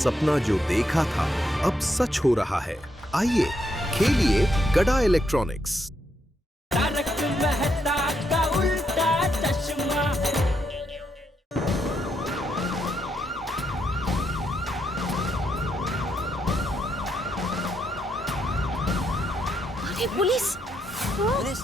सपना जो देखा था अब सच हो रहा है। आइए खेलिए गड़ा इलेक्ट्रॉनिक्स। तारक मेहता का उल्टा चश्मा। अरे पुलिस! पुलिस?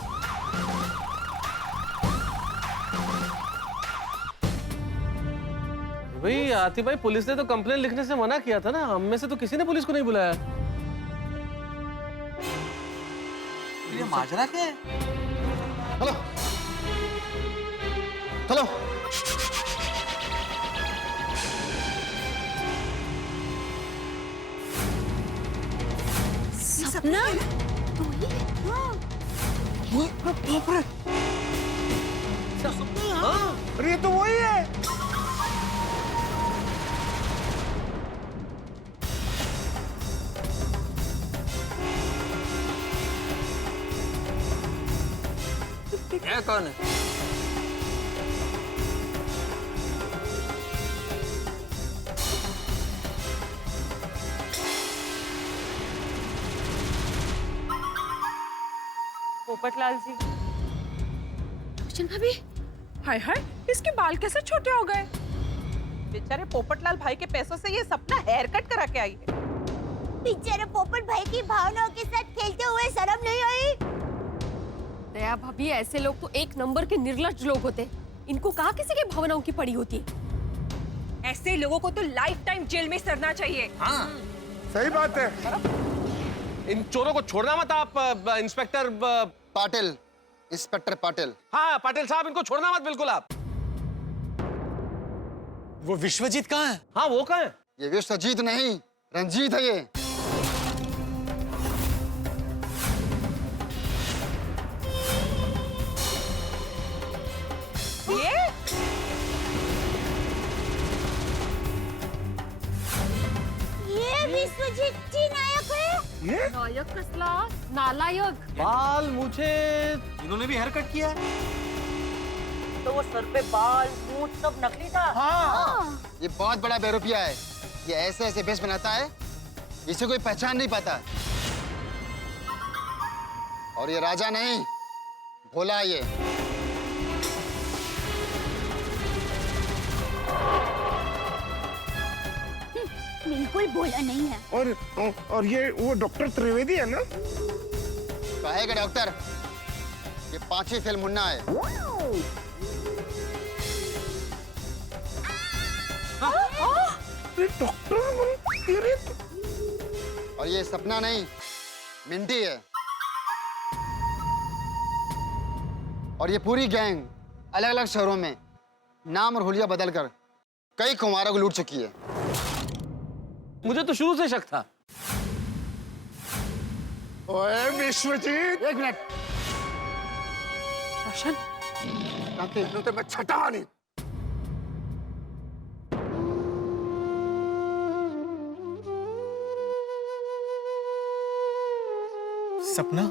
भाई आतिफ भाई, पुलिस ने तो कंप्लेन लिखने से मना किया था ना। हम में से तो किसी ने पुलिस को नहीं बुलाया। ये माजरा क्या है? हेलो चलो। सपना? अरे ये तो वही है। क्या कौन है? पोपटलाल जी। रोशन भाभी, हाय हाय, इसके बाल कैसे छोटे हो गए? बेचारे पोपटलाल भाई के पैसों से ये सपना हेयर कट करा के आई है। बेचारे पोपट भाई की भावनाओं के साथ खेलते हुए शर्म नहीं आई? दया भाभी, ऐसे लोग तो एक नंबर के निर्लज्ज लोग होते हैं। इनको कहाँ किसी की भावनाओं की पड़ी होती है। ऐसे लोगों को तो लाइफ टाइम जेल में सड़ना चाहिए। हाँ, सही बात है। इन चोरों को छोड़ना मत आप, इंस्पेक्टर पाटिल, इंस्पेक्टर पाटिल। हाँ पाटिल साहब, इनको छोड़ना मत बिल्कुल आप। वो विश्वजीत कहाँ है? हाँ वो कहाँ है? ये विश्वजीत नहीं, रंजीत है ये। ये विश्वजीत जी नायक है? नायक कसला, नालायक। बाल मुझे इन्होंने भी हेयर कट किया है? तो वो सर पे बाल मूंछ सब नकली था। हाँ। ये बहुत बड़ा बेरुपिया है। ये ऐसे ऐसे भेष बनाता है, इसे कोई पहचान नहीं पाता। और ये राजा नहीं, भोला ये। बिल्कुल भोला नहीं है। और ये वो डॉक्टर त्रिवेदी है ना? कहेगा डॉक्टर, ये 5वीं फिल्म मुन्ना है। डॉक्टर और ये सपना नहीं, मिंटी है। और ये पूरी गैंग अलग अलग शहरों में नाम और हुलिया बदलकर कई कुमारों को लूट चुकी है। मुझे तो शुरू से शक था। ओए विश्वजीत, एक मिनट। रोशन, तो मैं छटा नहीं। सपना?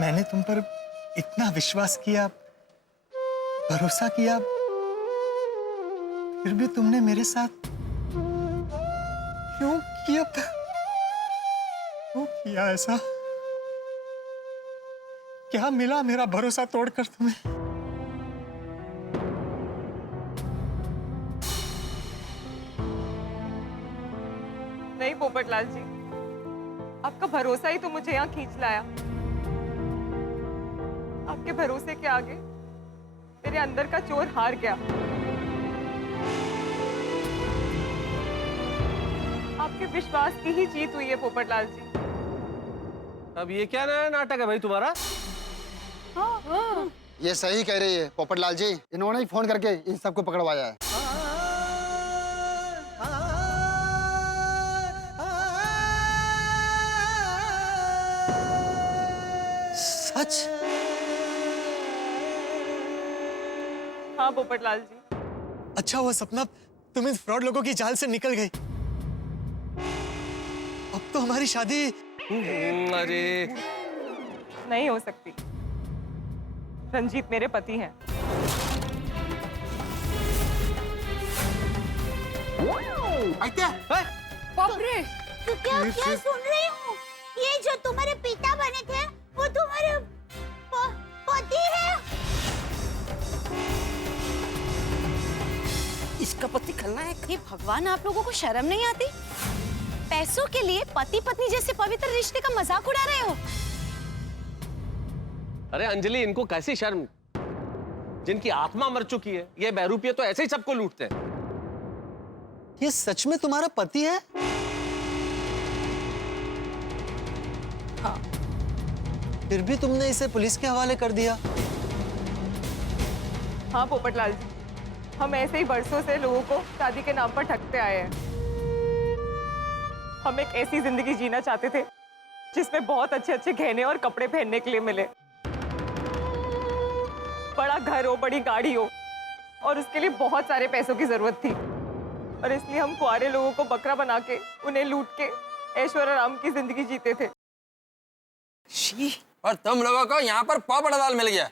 मैंने तुम पर इतना विश्वास किया, भरोसा किया, फिर भी तुमने मेरे साथ क्यों किया? क्यों किया ऐसा? क्या मिला मेरा भरोसा तोड़कर तुम्हें? नहीं पोपटलाल जी, आपका भरोसा ही तो मुझे यहाँ खींच लाया। आपके भरोसे के आगे मेरे अंदर का चोर हार गया। आपके विश्वास की ही जीत हुई है पोपटलाल जी। अब ये क्या नया नाटक है भाई तुम्हारा? ये सही कह रही है पोपटलाल जी, इन्होंने ही फोन करके इन सबको पकड़वाया है। सच? हाँ पोपटलाल जी। अच्छा हुआ सपना, तुम इन फ्रॉड लोगों की जाल से निकल गई। अब तो हमारी शादी। अरे नहीं हो सकती। रंजीत मेरे पति हैं। बाप रे, तो क्या क्या सुन रही हूँ? ये जो तुम्हारे पिता बने थे वो तुम्हारे पति है। इसका पति खलनायक। हे भगवान, आप लोगों को शर्म नहीं आती? पैसों के लिए पति पत्नी जैसे पवित्र रिश्ते का मजाक उड़ा रहे हो। अरे अंजलि, इनको कैसी शर्म, जिनकी आत्मा मर चुकी है। ये बहरूपिये तो ऐसे ही सबको लूटते हैं। ये सच में तुम्हारा पति है? हाँ। फिर भी तुमने इसे पुलिस के हवाले कर दिया। हाँ पोपटलाल जी, हम ऐसे ही बरसों से लोगों को शादी के नाम पर ठगते आए हैं। हम एक ऐसी जिंदगी जीना चाहते थे जिसमें बहुत अच्छे अच्छे गहने और कपड़े पहनने के लिए मिले, बड़ा घर हो, बड़ी गाड़ी हो, और उसके लिए बहुत सारे पैसों की जरूरत थी। और इसलिए हम कुआरे लोगों को बकरा बना के उन्हें लूट के ऐश्वर्य आराम की जिंदगी जीते थे। और तुम लोगों को यहाँ पर पोपट दाल मिल गया।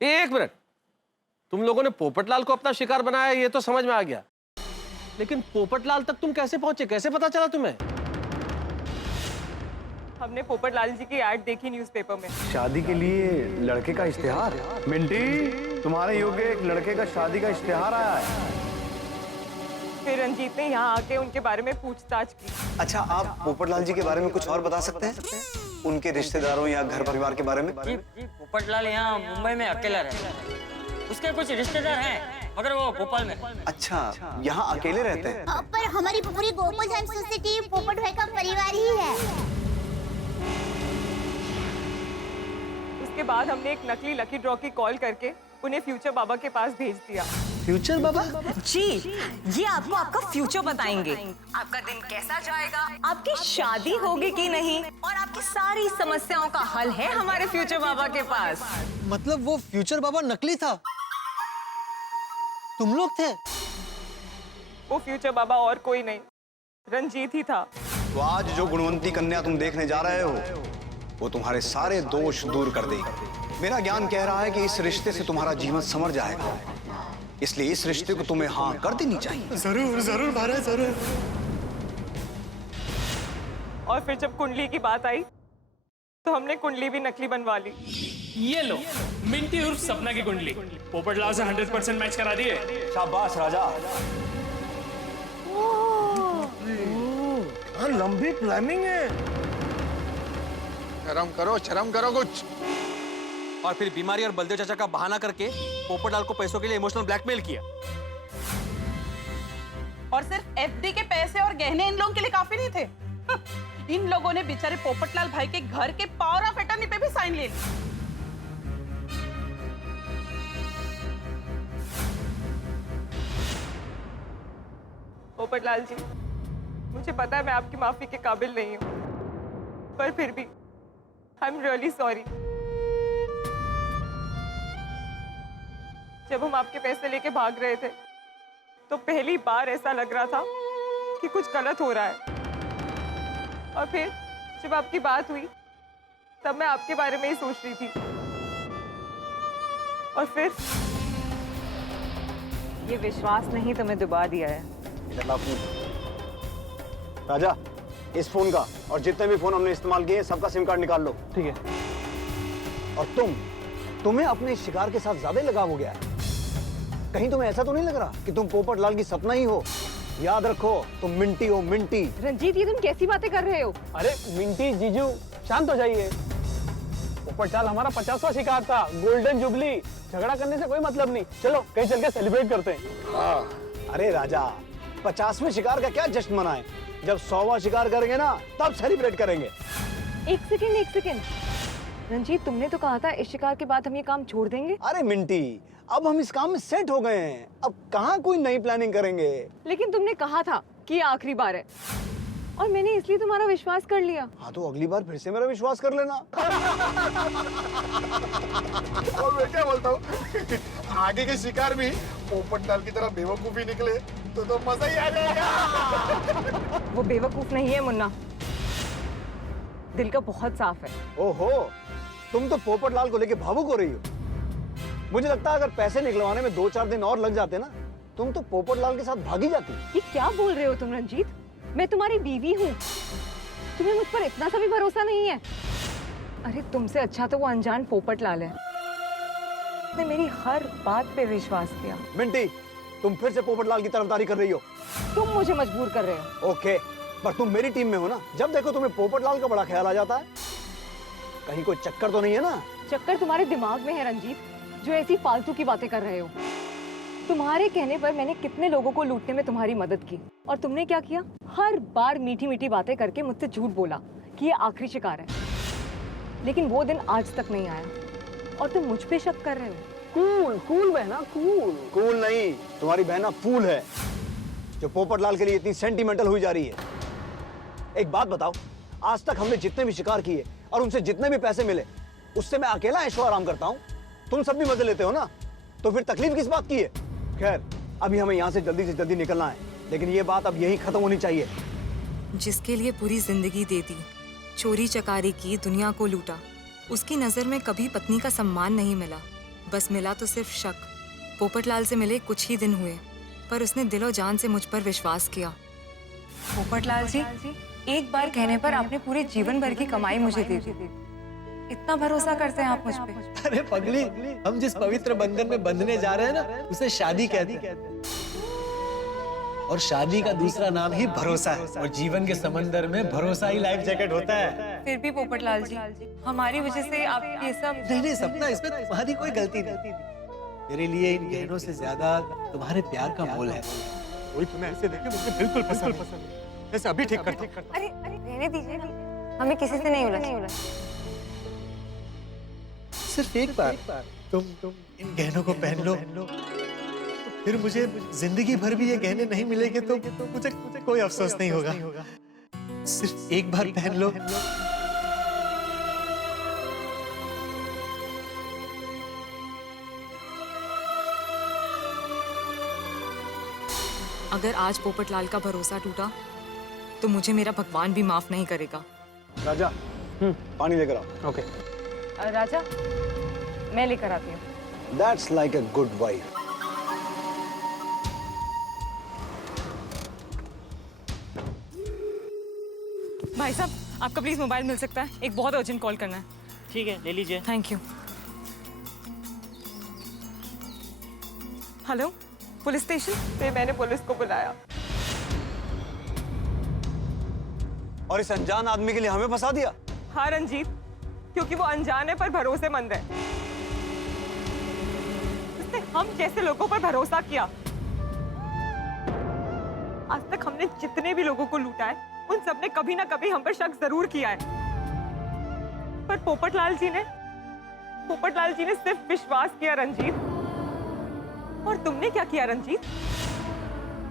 एक मिनट, तुम लोगों ने पोपटलाल को अपना शिकार बनाया, ये तो समझ में आ गया, लेकिन पोपटलाल तक तुम कैसे पहुंचे? कैसे पता चला तुम्हें? हमने पोपटलाल जी की ऐड देखी न्यूज़पेपर में। शादी के लिए लड़के का इश्तिहार? मिंटी, तुम्हारे योग्य एक लड़के का शादी का इश्तिहार आया है। फिर रंजीत ने यहाँ आके उनके बारे में पूछताछ की। अच्छा, आप पोपटलाल जी के बारे में कुछ और बता सकते हैं? उनके रिश्तेदारों या घर परिवार के बारे में? जी, पोपटलाल यहाँ मुंबई में अकेला रहता है। उसके कुछ रिश्तेदार हैं, मगर वो भोपाल में। अच्छा, यहाँ अकेले रहते हैं? पर हमारी पूरी गोकुल धाम सोसाइटी पोपट भाई का परिवार ही है। उसके बाद हमने एक नकली लकी ड्रॉ की कॉल करके उन्हें फ्यूचर बाबा के पास भेज दिया। फ्यूचर बाबा? जी, ये आपको आपका फ्यूचर बताएंगे। आपका दिन कैसा जाएगा, आपकी शादी होगी कि नहीं, और आपकी सारी समस्याओं का हल है हमारे फ्यूचर बाबा के पास। मतलब वो फ्यूचर बाबा नकली था? तुम लोग थे? वो फ्यूचर बाबा और कोई नहीं, रंजीत ही था। तो आज जो गुणवंती कन्या तुम देखने जा रहे हो, वो तुम्हारे सारे दोष दूर कर देगी। मेरा ज्ञान कह रहा है कि इस रिश्ते से तुम्हारा जीवन संवर जाएगा, इसलिए इस रिश्ते को तुम्हें हाँ कर देनी चाहिए। जरूर जरूर महाराज, जरूर। और फिर जब कुंडली की बात आई तो हमने कुंडली भी नकली बनवा ली। ये लो, मिंटी उर्फ सपना की कुंडली पोपटलाल से 100% मैच करा दिए। शाबाश राजा। लंबी प्लानिंग है। शर्म करो कुछ। और फिर बीमारी और बलदेव चाचा का बहाना करके पोपटलाल को पैसों के लिए इमोशनल ब्लैकमेल किया। और सिर्फ एफडी के पैसे और गहने इन लोगों के लिए काफी नहीं थे। इन लोगों ने बेचारे पोपटलाल भाई के घर के पावर ऑफ अटर्नी पे भी साइन ले लिए। पोपटलाल जी, मुझे पता है मैं आपकी माफी के काबिल नहीं हूँ, पर फिर भी आई एम रियली सॉरी। जब हम आपके पैसे लेके भाग रहे थे तो पहली बार ऐसा लग रहा था कि कुछ गलत हो रहा है, और फिर जब आपकी बात हुई तब मैं आपके बारे में ही सोच रही थी, और फिर ये विश्वास नहीं तुम्हें डुबा दिया है। राजा, इस फोन का और जितने भी फोन हमने इस्तेमाल किए सबका सिम कार्ड निकाल लो। ठीक है। और तुम्हें अपने शिकार के साथ ज्यादा लगाव हो गया है। कहीं तुम्हें ऐसा तो नहीं लग रहा कि तुम पोपटलाल की सपना ही हो? याद रखो, तुम मिंटी हो, मिंटी। रंजीत, ये तुम कैसी बातें कर रहे हो? अरे मिंटी जीजू, शांत हो जाइए। पोपटलाल हमारा 50वां शिकार था, गोल्डन जुबली। झगड़ा करने से कोई मतलब नहीं, चलो कहीं चल के सेलिब्रेट करते हैं। अरे राजा, 50वें शिकार का क्या जश्न मनाएं? जब 100वां शिकार करेंगे ना, तब सेलिब्रेट करेंगे। एक सेकेंड। रंजीत, तुमने तो कहा था इस शिकार के बाद हम ये काम छोड़ देंगे। अरे मिंटी, अब हम इस काम में सेट हो गए हैं, अब कहाँ कोई नई प्लानिंग करेंगे। लेकिन तुमने कहा था कि ये आखिरी बार है, और मैंने इसलिए तुम्हारा विश्वास कर लिया। हाँ, तो अगली बार फिर से मेरा विश्वास कर लेना। और मैं क्या बोलता हूँ, आगे के शिकार भी पोपटलाल की तरह बेवकूफी निकले तो मजा ही आ जाएगा। वो बेवकूफ नहीं है मुन्ना, दिल का बहुत साफ है। ओहो, तुम तो पोपटलाल को लेके भावुक हो रही हो। मुझे लगता है अगर पैसे निकलवाने में 2-4 दिन और लग जाते ना, तुम तो पोपटलाल के साथ भागी जाती। ये क्या बोल रहे हो तुम रंजीत? मैं तुम्हारी बीवी हूँ, तुम्हें मुझ पर इतना सा भी भरोसा नहीं है? अरे तुमसे अच्छा तो वो अनजान पोपटलाल है, उसने मेरी हर बात पे विश्वास किया। मिंटी, तुम फिर से पोपटलाल की तरफदारी कर रही हो। तुम मुझे मजबूर कर रहे हो। ओके, पर तुम मेरी टीम में हो ना। जब देखो तुम्हें पोपटलाल का बड़ा ख्याल आ जाता है। कहीं कोई चक्कर तो नहीं है ना? चक्कर तुम्हारे दिमाग में है रंजीत, जो ऐसी फालतू की बातें कर रहे हो। तुम्हारे कहने पर मैंने कितने लोगों को लूटने में तुम्हारी मदद की, और तुमने क्या किया? हर बार मीठी मीठी बातें करके मुझसे झूठ बोला कि ये आखिरी शिकार है। लेकिन वो दिन आज तक नहीं आया और तुम मुझ पे शक कर रहे हो। कूल कूल बहना, कूल। कूल नहीं, तुम्हारी बहना फूल है जो पोपटलाल के लिए इतनी सेंटिमेंटल हुई जा रही है। एक बात बताओ, आज तक हमने जितने भी शिकार किए और उनसे जितने भी पैसे मिले, उससे मैं अकेला ऐशो आराम करता हूँ। तुम सब भी मजे लेते हो ना, तो फिर तकलीफ किस बात की है? खैर, अभी हमें यहाँ से जल्दी निकलना है, लेकिन ये बात अब यही खत्म होनी चाहिए। जिसके लिए पूरी जिंदगी दे दी, चोरी चकारी की, दुनिया को लूटा, उसकी नजर में कभी पत्नी का सम्मान नहीं मिला, बस मिला तो सिर्फ शक। पोपटलाल से मिले कुछ ही दिन हुए, पर उसने दिलो जान से मुझ पर विश्वास किया। पोपटलाल जी, एक बार कहने पर आपने पूरे जीवन भर की कमाई मुझे दे दी। इतना भरोसा करते हैं आप मुझ पे? अरे पगली, हम जिस पवित्र बंधन में बंधने जा रहे हैं ना, उसे शादी कहते हैं। और शादी का दूसरा नाम ही भरोसा है, और जीवन के समंदर में भरोसा ही लाइफ जैकेट होता है। फिर भी पोपटलाल जी, हमारी वजह से आप ये सब... नहीं सपना, इसमें तुम्हारी कोई गलती नहीं। मेरे लिए इन गहनों से ज्यादा तुम्हारे प्यार का मोल है। वही तुम्हें ऐसे देखे मुझे बिल्कुल पसंद है। जैसे अभी ठीक करता हूं। अरे रहने दीजिए, हमें किसी से नहीं उलझना। सिर्फ एक बार तुम इन गहनों को पहन लो, फिर मुझे जिंदगी भर भी ये गहने नहीं मिलेंगे तो मुझे कोई अफसोस नहीं होगा। सिर्फ एक बार पहन लो। अगर आज पोपटलाल का भरोसा टूटा तो मुझे मेरा भगवान भी माफ नहीं करेगा। राजा, पानी लेकर आओ। ओके। राजा, मैं लेकर आती हूँ। That's like a good wife. भाई साहब, आपका प्लीज मोबाइल मिल सकता है? एक बहुत अर्जेंट कॉल करना है। ठीक है, ले लीजिए। Thank you. Hello, police station? फिर मैंने पुलिस को बुलाया और इस अनजान आदमी के लिए हमें फंसा दिया? हाँ रंजीत, क्योंकि वो अनजान है पर भरोसेमंद है। उसने हम जैसे लोगों पर भरोसा किया। आज तक हमने जितने भी लोगों को लूटा है, उन सब ने कभी ना कभी हम पर शक जरूर किया है। पर पोपटलाल जी ने सिर्फ विश्वास किया रंजीत। और तुमने क्या किया रंजीत?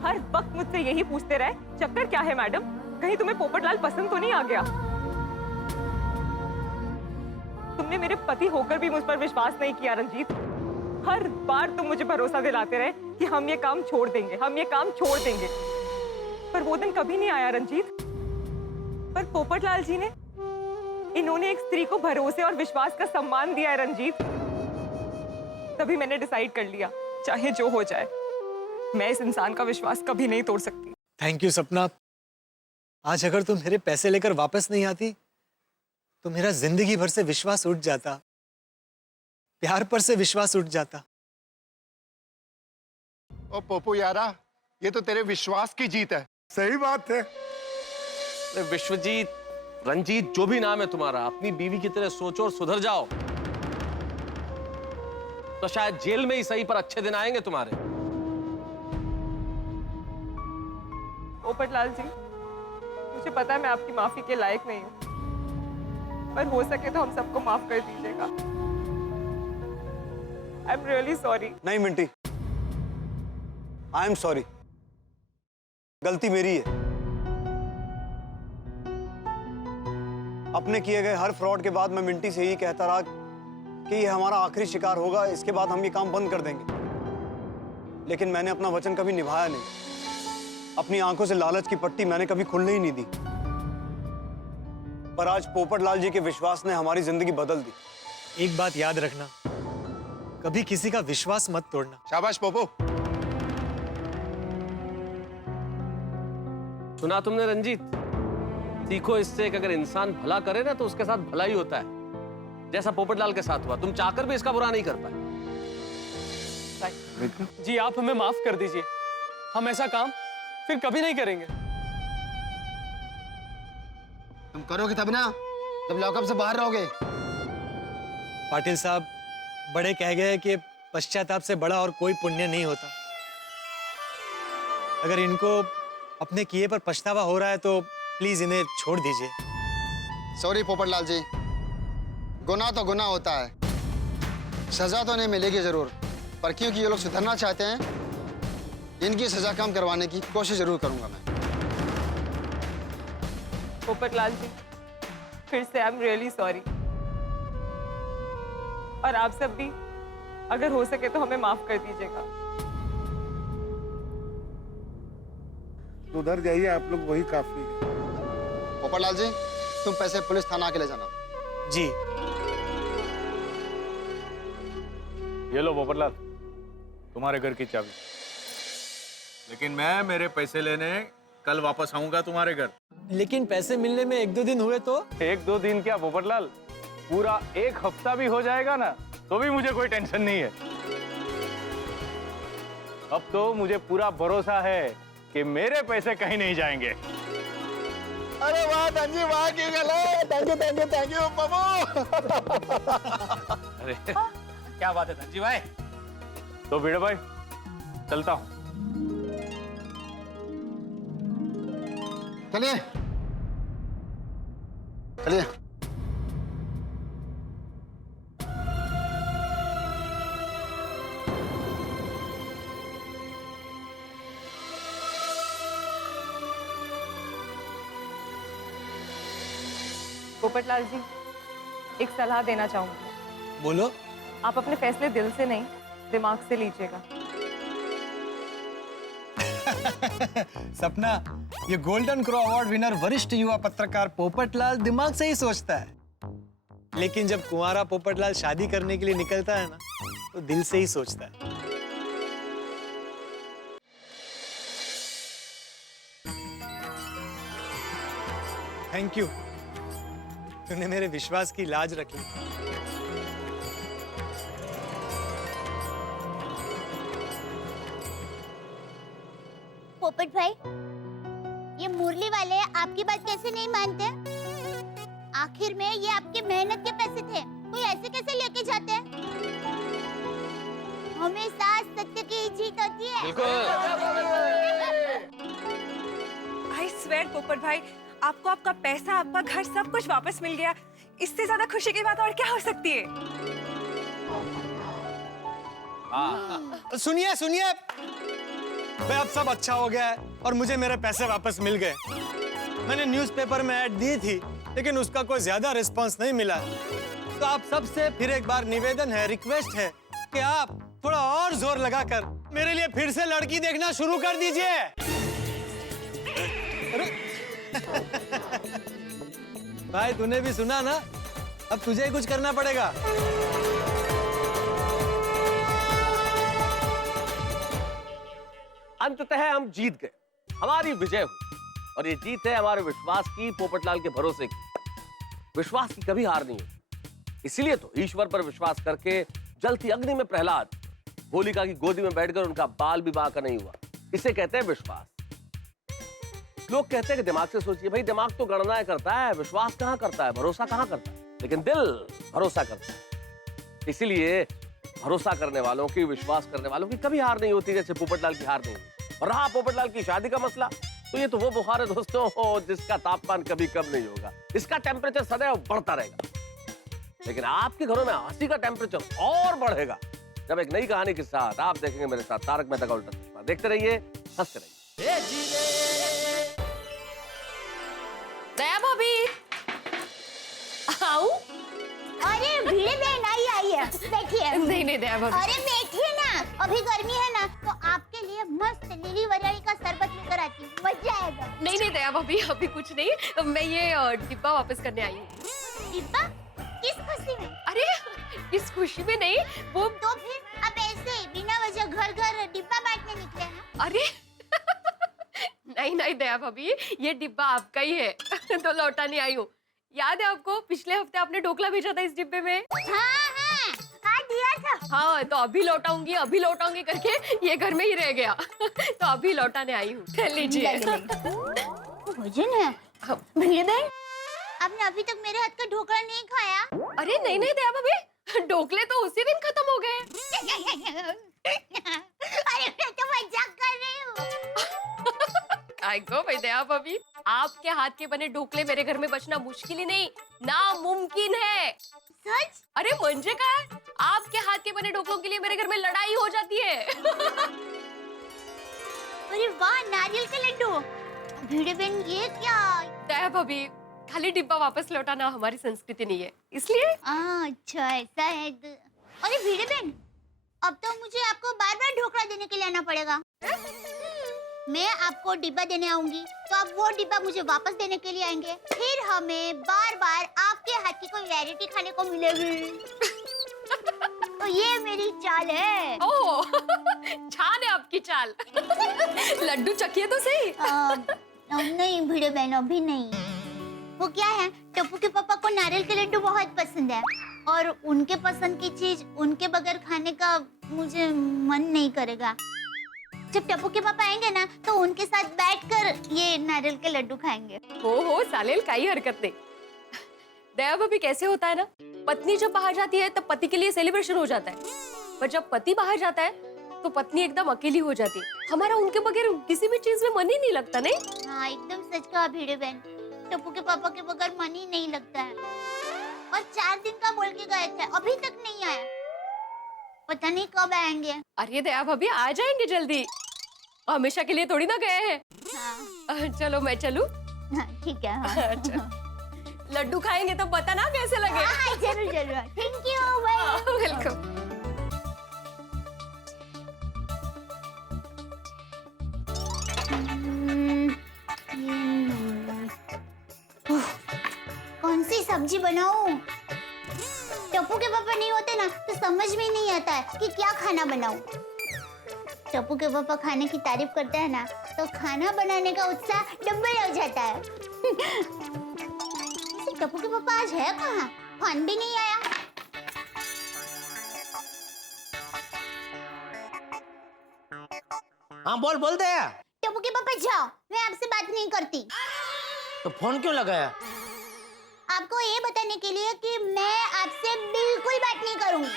हर वक्त मुझसे यही पूछते रहे, चक्कर क्या है मैडम? कहीं तुम्हें पोपटलाल पसंद तो नहीं आ गया? तुमने मेरे पति होकर भी मुझ पर विश्वास नहीं किया रंजीत। हर बार तुम मुझे भरोसा दिलाते रहे कि हम ये काम छोड़ देंगे, हम ये काम छोड़ देंगे। पर वो दिन कभी नहीं आया रंजीत। पर पोपटलाल जी ने, इन्होंने एक स्त्री को भरोसे और विश्वास का सम्मान दिया है रंजीत। तभी मैंने डिसाइड कर लिया, चाहे जो हो जाए, मैं इस इंसान का विश्वास कभी नहीं तोड़ सकती। थैंक यू सपना। आज अगर तुम मेरे पैसे लेकर वापस नहीं आती तो मेरा जिंदगी भर से विश्वास उठ जाता, प्यार पर से विश्वास उठ जाता। ओ पोपू यारा, ये तो तेरे विश्वास की जीत है। सही बात है। विश्वजीत, रंजीत, जो भी नाम है तुम्हारा, अपनी बीवी की तरह सोचो और सुधर जाओ, तो शायद जेल में ही सही पर अच्छे दिन आएंगे तुम्हारे। पोपटलाल जी, मुझे पता है मैं आपकी माफी के लायक नहीं हूँ, पर हो सके तो हम सबको माफ कर दीजिएगा। I am really sorry. नहीं मिंटी, आई एम सॉरी। गलती मेरी है। अपने किए गए हर फ्रॉड के बाद मैं मिंटी से ही कहता रहा कि ये हमारा आखिरी शिकार होगा, इसके बाद हम ये काम बंद कर देंगे। लेकिन मैंने अपना वचन कभी निभाया नहीं। अपनी आंखों से लालच की पट्टी मैंने कभी खुलने ही नहीं दी। पर आज पोपटलाल जी के विश्वास ने हमारी जिंदगी बदल दी। एक बात याद रखना, कभी किसी का विश्वास मत तोड़ना। शाबाश पोपो। सुना तुमने रंजीत? सीखो इससे कि अगर इंसान भला करे ना तो उसके साथ भला ही होता है, जैसा पोपटलाल के साथ हुआ। तुम चाहकर भी इसका बुरा नहीं कर पाए। जी आप हमें माफ कर दीजिए, हम ऐसा काम फिर कभी नहीं करेंगे। तुम करोगे तब ना, जब लॉकअप से बाहर रहोगे। पाटिल साहब, बड़े कह गए कि पश्चाताप से बड़ा और कोई पुण्य नहीं होता। अगर इनको अपने किए पर पछतावा हो रहा है तो प्लीज इन्हें छोड़ दीजिए। सॉरी पोपटलाल जी, गुनाह तो गुनाह होता है, सजा तो नहीं मिलेगी जरूर, पर क्योंकि ये लोग सुधरना चाहते हैं, इनकी सजा कम करवाने की कोशिश जरूर करूंगा मैं। पोपटलाल जी, फिर से आई एम रियली सॉरी। और आप सब भी अगर हो सके तो हमें माफ कर दीजिएगा। उधर जाइए आप लोग, वही काफी है। पोपटलाल जी, तुम पैसे पुलिस थाना के ले जाना। जी। ये लो पोपटलाल, तुम्हारे घर की चाबी। लेकिन मैं मेरे पैसे लेने कल वापस आऊंगा तुम्हारे घर। लेकिन पैसे मिलने में 1-2 दिन हुए तो? 1-2 दिन क्या पोपटलाल, पूरा 1 हफ्ता भी हो जाएगा ना तो भी मुझे कोई टेंशन नहीं है। अब तो मुझे पूरा भरोसा है कि मेरे पैसे कहीं नहीं जाएंगे। अरे वाह धनजी, वाह की गले। Thank you thank you thank you बाबू। अरे क्या बात है धनजी भाई। तो भिड़े भाई, चलता हूँ। चलिए चलिए। पोपटलाल जी, एक सलाह देना चाहूंगी। बोलो। आप अपने फैसले दिल से नहीं, दिमाग से लीजिएगा। सपना, ये गोल्डन क्रो अवार्ड विनर वरिष्ठ युवा पत्रकार पोपटलाल दिमाग से ही सोचता है, लेकिन जब कुंवारा पोपटलाल शादी करने के लिए निकलता है ना, तो दिल से ही सोचता है। थैंक यू, तूने मेरे विश्वास की लाज रखी। पोपट भाई, ये मुरली वाले आपकी बात कैसे नहीं मानते? आखिर में ये आपकी मेहनत के पैसे थे, कोई ऐसे कैसे लेके जाते हैं? हमेशा सत्य की ही जीत होती है। आई स्वेयर पोपट भाई, आपको आपका पैसा, आपका घर, सब कुछ वापस मिल गया। इससे ज्यादा खुशी की बात और क्या हो सकती है? सुनिए सुनिए, भाई अब सब अच्छा हो गया है और मुझे मेरे पैसे वापस मिल गए। मैंने न्यूज़पेपर में ऐड दी थी, लेकिन उसका कोई ज्यादा रिस्पांस नहीं मिला। तो आप सबसे फिर एक बार निवेदन है, रिक्वेस्ट है कि आप थोड़ा और जोर लगाकर मेरे लिए फिर से लड़की देखना शुरू कर दीजिए। भाई तूने भी सुना ना, अब तुझे ही कुछ करना पड़ेगा। अंततः हम जीत गए, हमारी विजय हुई, और ये जीत है हमारे विश्वास की, पोपटलाल के भरोसे की। विश्वास की कभी हार नहीं होती, इसीलिए तो ईश्वर पर विश्वास करके जलती अग्नि में प्रहलाद होलिका की गोदी में बैठकर उनका बाल भी बांका नहीं हुआ। इसे कहते हैं विश्वास। लोग कहते हैं कि दिमाग से सोचिए, भाई दिमाग तो गणनाएं करता है, विश्वास कहां करता है, भरोसा कहां करता है, लेकिन दिल भरोसा करता है। इसीलिए भरोसा करने वालों की, विश्वास करने वालों की कभी हार नहीं होती, जैसे पोपटलाल की हार नहीं हुई। और रहा पोपटलाल की शादी का मसला, तो ये तो वो बुखार है दोस्तों जिसका तापमान कभी कम नहीं होगा, इसका टेम्परेचर सदैव बढ़ता रहेगा। लेकिन आपके घरों में हंसी का टेम्परेचर और बढ़ेगा जब एक नई कहानी के साथ आप देखेंगे मेरे साथ तारक मेहता का उल्टा चश्मा। देखते रहिए, हंसते रहिए। दया भाभी, आओ। अरे भीड़े बहन आई है, बैठिए। नहीं दया भाभी। अरे बैठिए ना, अभी गर्मी है ना, तो आपके लिए मस्त लीली वरियाली का शरबत लेकर आती हूँ, मजा आएगा। नहीं दया भाभी, अभी कुछ नहीं, मैं ये डिब्बा वापस करने आई हूँ। डिब्बा? किस खुशी में? अरे इस खुशी में नहीं, वो तो फिर आप ऐसे बिना वजह घर घर डिब्बा बांटने निकले ना? अरे नहीं नहीं दया भाभी, ये डिब्बा आपका ही है तो लौटाने आई हूँ। याद है आपको पिछले हफ्ते आपने ढोकला भेजा था इस डिब्बे में? हाँ दिया था। हाँ तो अभी लौटाऊंगी करके ये घर में ही रह गया तो अभी लौटाने आई हूँ, लीजिए। मुझे ना भिड़े बहन, आपने अभी तक मेरे हाथ का ढोकला नहीं खाया? अरे नहीं नहीं दया भाभी, ढोकले तो उसी दिन खत्म हो गए। अरे मैं तो मजाक कर रही हूँ। आइगो भाई दया भाभी, आपके हाथ के बने ढोकले मेरे घर में बचना मुश्किल ही नहीं, नामुमकिन है। सच? अरे म्हणजे काय, आपके हाथ के बने ढोकलों के लिए मेरे घर में लड़ाई हो जाती है। अरे वाह, नारियल के लड्डू। भिड़े बहन ये क्या? दया भाभी, खाली डिब्बा वापस लौटाना हमारी संस्कृति नहीं है, इसलिए। अच्छा ऐसा है। अरे भिड़े बहन, अब तो मुझे आपको बार बार ढोकला देने के लिए आना पड़ेगा। मैं आपको डिब्बा देने आऊंगी तो आप वो डिब्बा मुझे वापस देने के लिए आएंगे, फिर हमें बार बार आपके हाथ की कोई वैरायटी खाने को मिलेगी। तो ये मेरी चाल है। ओह चाल है आपकी चाल। लड्डू चखिए तो सही। नहीं भिड़े बहन, अभी नहीं। वो क्या है, टप्पू के पापा को नारियल के लड्डू बहुत पसंद है और उनके पसंद की चीज उनके बगैर खाने का मुझे मन नहीं करेगा। जब टप्पू के पापा आएंगे ना तो उनके साथ बैठकर ये नारियल के लड्डू खाएंगे। हो चालेल, काही हरकत नहीं। दया भाभी कैसे होता है ना, पत्नी जब बाहर जाती है तब पति के लिए सेलिब्रेशन हो जाता है, पर जब पति बाहर जाता है तो पत्नी एकदम अकेली हो जाती है। हमारा उनके बगैर किसी भी चीज में मन ही नहीं लगता, नहीं? हाँ एकदम सच कहा भिड़े बहन, टप्पू के पापा के बगैर मन ही नहीं लगता है। और 4 दिन का बोल के गए थे, अभी तक नहीं आया, पता नहीं कब आएंगे। अरे दया भाभी आ जाएंगे जल्दी, हमेशा के लिए थोड़ी ना गए हैं। हाँ। चलो मैं चलूं? हाँ, ठीक है। हाँ। अच्छा। लड्डू खाएंगे तो बताना कैसे लगे। हाँ, जरूर जरूर। Thank you, bye. वेलकम। कौन सी सब्जी बनाऊं? टप्पू के पापा नहीं होते ना तो समझ में नहीं आता है कि क्या खाना बनाऊं। टप्पू के पापा खाने की तारीफ करते हैं ना तो खाना बनाने का उत्साह डबल हो जाता है। टप्पू के पापा आज है कहाँ? फोन भी नहीं आया। हाँ बोल दे। टप्पू के पापा जाओ, मैं आपसे बात नहीं करती। तो फोन क्यों लगाया? आपको ये बताने के लिए कि मैं आपसे बिल्कुल बात नहीं करूंगी।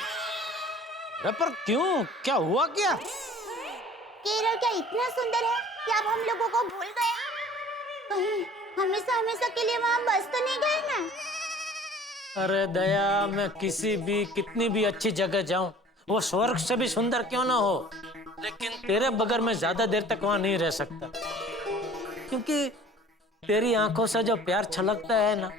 अरे पर क्यों, क्या हुआ क्या? केरल क्या इतना सुंदर है कि आप हम लोगों को भूल गए? कहीं हमेशा हमेशा के लिए वहाँ बस तो नहीं गए ना? अरे दया, मैं किसी भी कितनी भी अच्छी जगह जाऊं, वो स्वर्ग से भी सुंदर क्यों ना हो, लेकिन तेरे बगैर मैं ज्यादा देर तक वहां नहीं रह सकता, क्योंकि तेरी आंखों से जो प्यार छलकता है ना,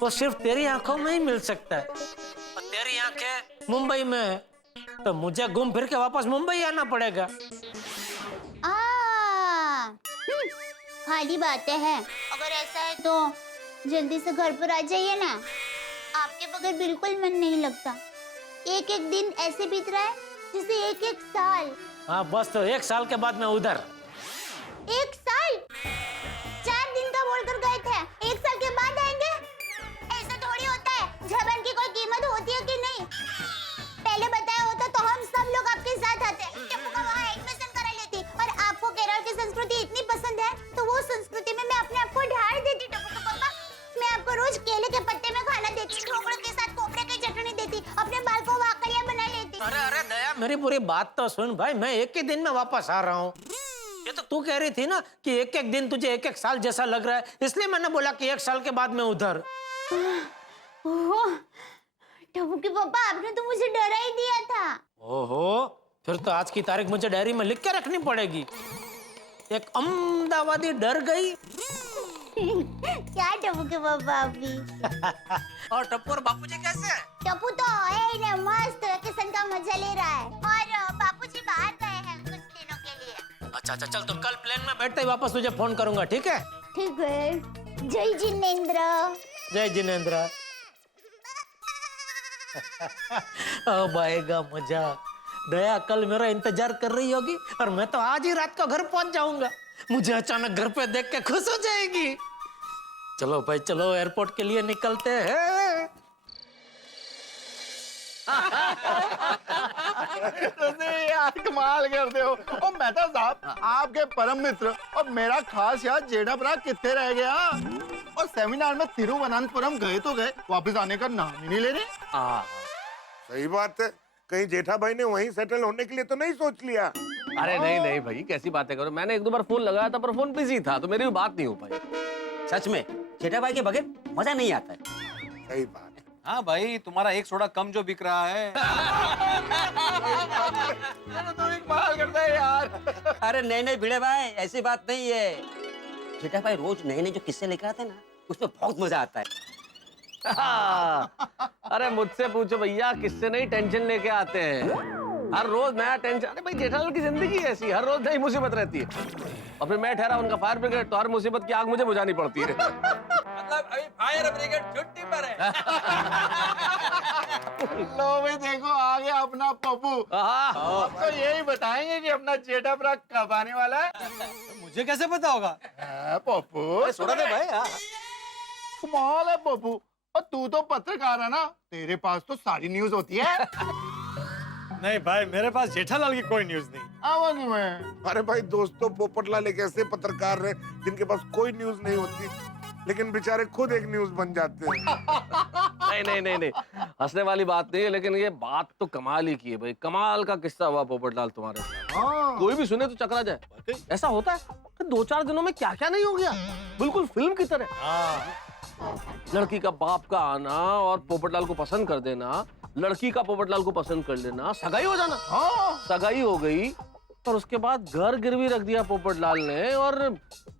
वो सिर्फ तेरी आंखों में ही मिल सकता है। और तेरी आंखें मुंबई में है तो मुझे घूम फिर के वापस मुंबई आना पड़ेगा। खाली बातें हैं। अगर ऐसा है तो जल्दी से घर पर आ जाइए ना, आपके बगैर बिल्कुल मन नहीं लगता। एक एक दिन ऐसे बीत रहा है जैसे एक एक साल। हाँ बस, तो 1 साल के बाद मैं उधर। 1 साल? 4 दिन का बोलकर गए थे, 1 साल के बाद आएंगे? ऐसा थोड़ी होता है, जबान की कोई कीमत होती है कि नहीं? पहले बताया होता तो हम सब लोग आपके साथ आते, टप्पू का वहाँ एडमिशन करा लेती। और आपको केरल की संस्कृति इतनी पसंद है तो वो संस्कृति में मैं अपने आप को ढाल देती। टप्पू का पापा, मैं आपको रोज केले के पत्ते में खाना देती, ढोकड़े के साथ कोपरे की चटनी देती, अपने बाल को वाकड़ियाँ बना लेती। अरे दया, मेरी पूरी बात तो सुन भाई, मैं एक ही दिन में वापस आ रहा हूँ। ये तो तू कह रही थी ना कि एक एक दिन तुझे एक एक साल जैसा लग रहा है, इसलिए मैंने बोला कि 1 साल के बाद मैं उधर। टप्पू के पापा, आपने तो मुझे डरा ही दिया था। ओहो, फिर तो आज की तारीख मुझे डायरी में लिख के रखनी पड़ेगी। एक अहमदाबादी डर गई। क्या टप्पू के पापा अभी? और टप्पू और बापूजी कैसे? टप्पू तो है ना, मस्त वेकेशन का मजा ले रहा है, और बापूजी बाहर गए हैं कुछ दिनों के लिए। अच्छा चल, तो कल प्लेन में बैठते ही वापस तुझे फोन करूंगा, ठीक है? ठीक है। जय जिनेंद्र। जय जिनेंद्र। अब आएगा मजा। दया कल मेरा इंतजार कर रही होगी और मैं तो आज ही रात को घर पहुंच जाऊंगा। मुझे अचानक घर पे देख के खुश हो जाएगी। चलो भाई चलो, एयरपोर्ट के लिए निकलते हैं। यार कमाल करते हो। और मेहता साहब, आपके परम मित्र और मेरा खास यार जेठा भरा कितने रह गया। और सेमिनार में तिरुवनंतपुरम गए तो गए, वापस आने का नाम ही नहीं ले रहे। सही बात है, कहीं जेठा भाई ने वहीं सेटल होने के लिए तो नहीं सोच लिया? अरे नहीं नहीं भाई, कैसी बातें करो। मैंने एक दो बार फोन लगाया था पर फोन बिजी था, तो मेरी भी बात नहीं हो पाई। सच में जेठा भाई के बगैर मजा नहीं आता है। सही बात है। हाँ भाई, तुम्हारा एक सोडा कम जो बिक रहा है। तुम एक कमाल करता है यार। अरे नहीं नहीं भिड़े भाई, ऐसी बात नहीं है। जेठा भाई रोज नए नए जो किस्से लेकर आते हैं ना, उसमें बहुत मजा आता है। अरे मुझसे पूछो भैया, किससे नहीं टेंशन लेके आते हैं। हर रोज नया टेंशन। अरे भाई जेठालाल की जिंदगी ऐसी, हर रोज नई मुसीबत रहती है। और फिर मैं ठहरा उनका फायर ब्रिगेड, तो हर मुसीबत की आग मुझे बुझानी पड़ती है। मतलब अभी फायर ब्रिगेड छुट्टी पर है। लो भाई देखो, आ गया अपना पप्पू। अब तो यही बताएंगे कि अपना जेठा भरा कब आने वाला है। मुझे कैसे पता होगा? पप्पू सोडा दे भाई। कमाल है पप्पू। और तू तो पत्रकार है ना, तेरे पास तो सारी न्यूज होती है। नहीं भाई, मेरे पास जेठालाल की कोई न्यूज नहीं। आवाज में। अरे भाई दोस्तों, पोपटलाल एक ऐसे पत्रकार है जिनके पास कोई न्यूज नहीं होती, लेकिन बेचारे खुद एक न्यूज बन जाते हैं। नहीं नहीं नहीं नहीं, हंसने वाली बात नहीं है, लेकिन ये बात तो कमाल ही की है भाई। कमाल का किस्सा हुआ पोपटलाल तुम्हारे साथ। कोई भी सुने तो चकरा जाए। ऐसा होता है कि 2-4 दिनों में क्या क्या नहीं हो गया, बिल्कुल फिल्म की तरह। लड़की का बाप का आना और पोपटलाल को पसंद कर देना, लड़की का पोपटलाल को पसंद कर लेना, सगाई हो जाना। सगाई हो गई और उसके बाद घर गिरवी रख दिया पोपटलाल ने। और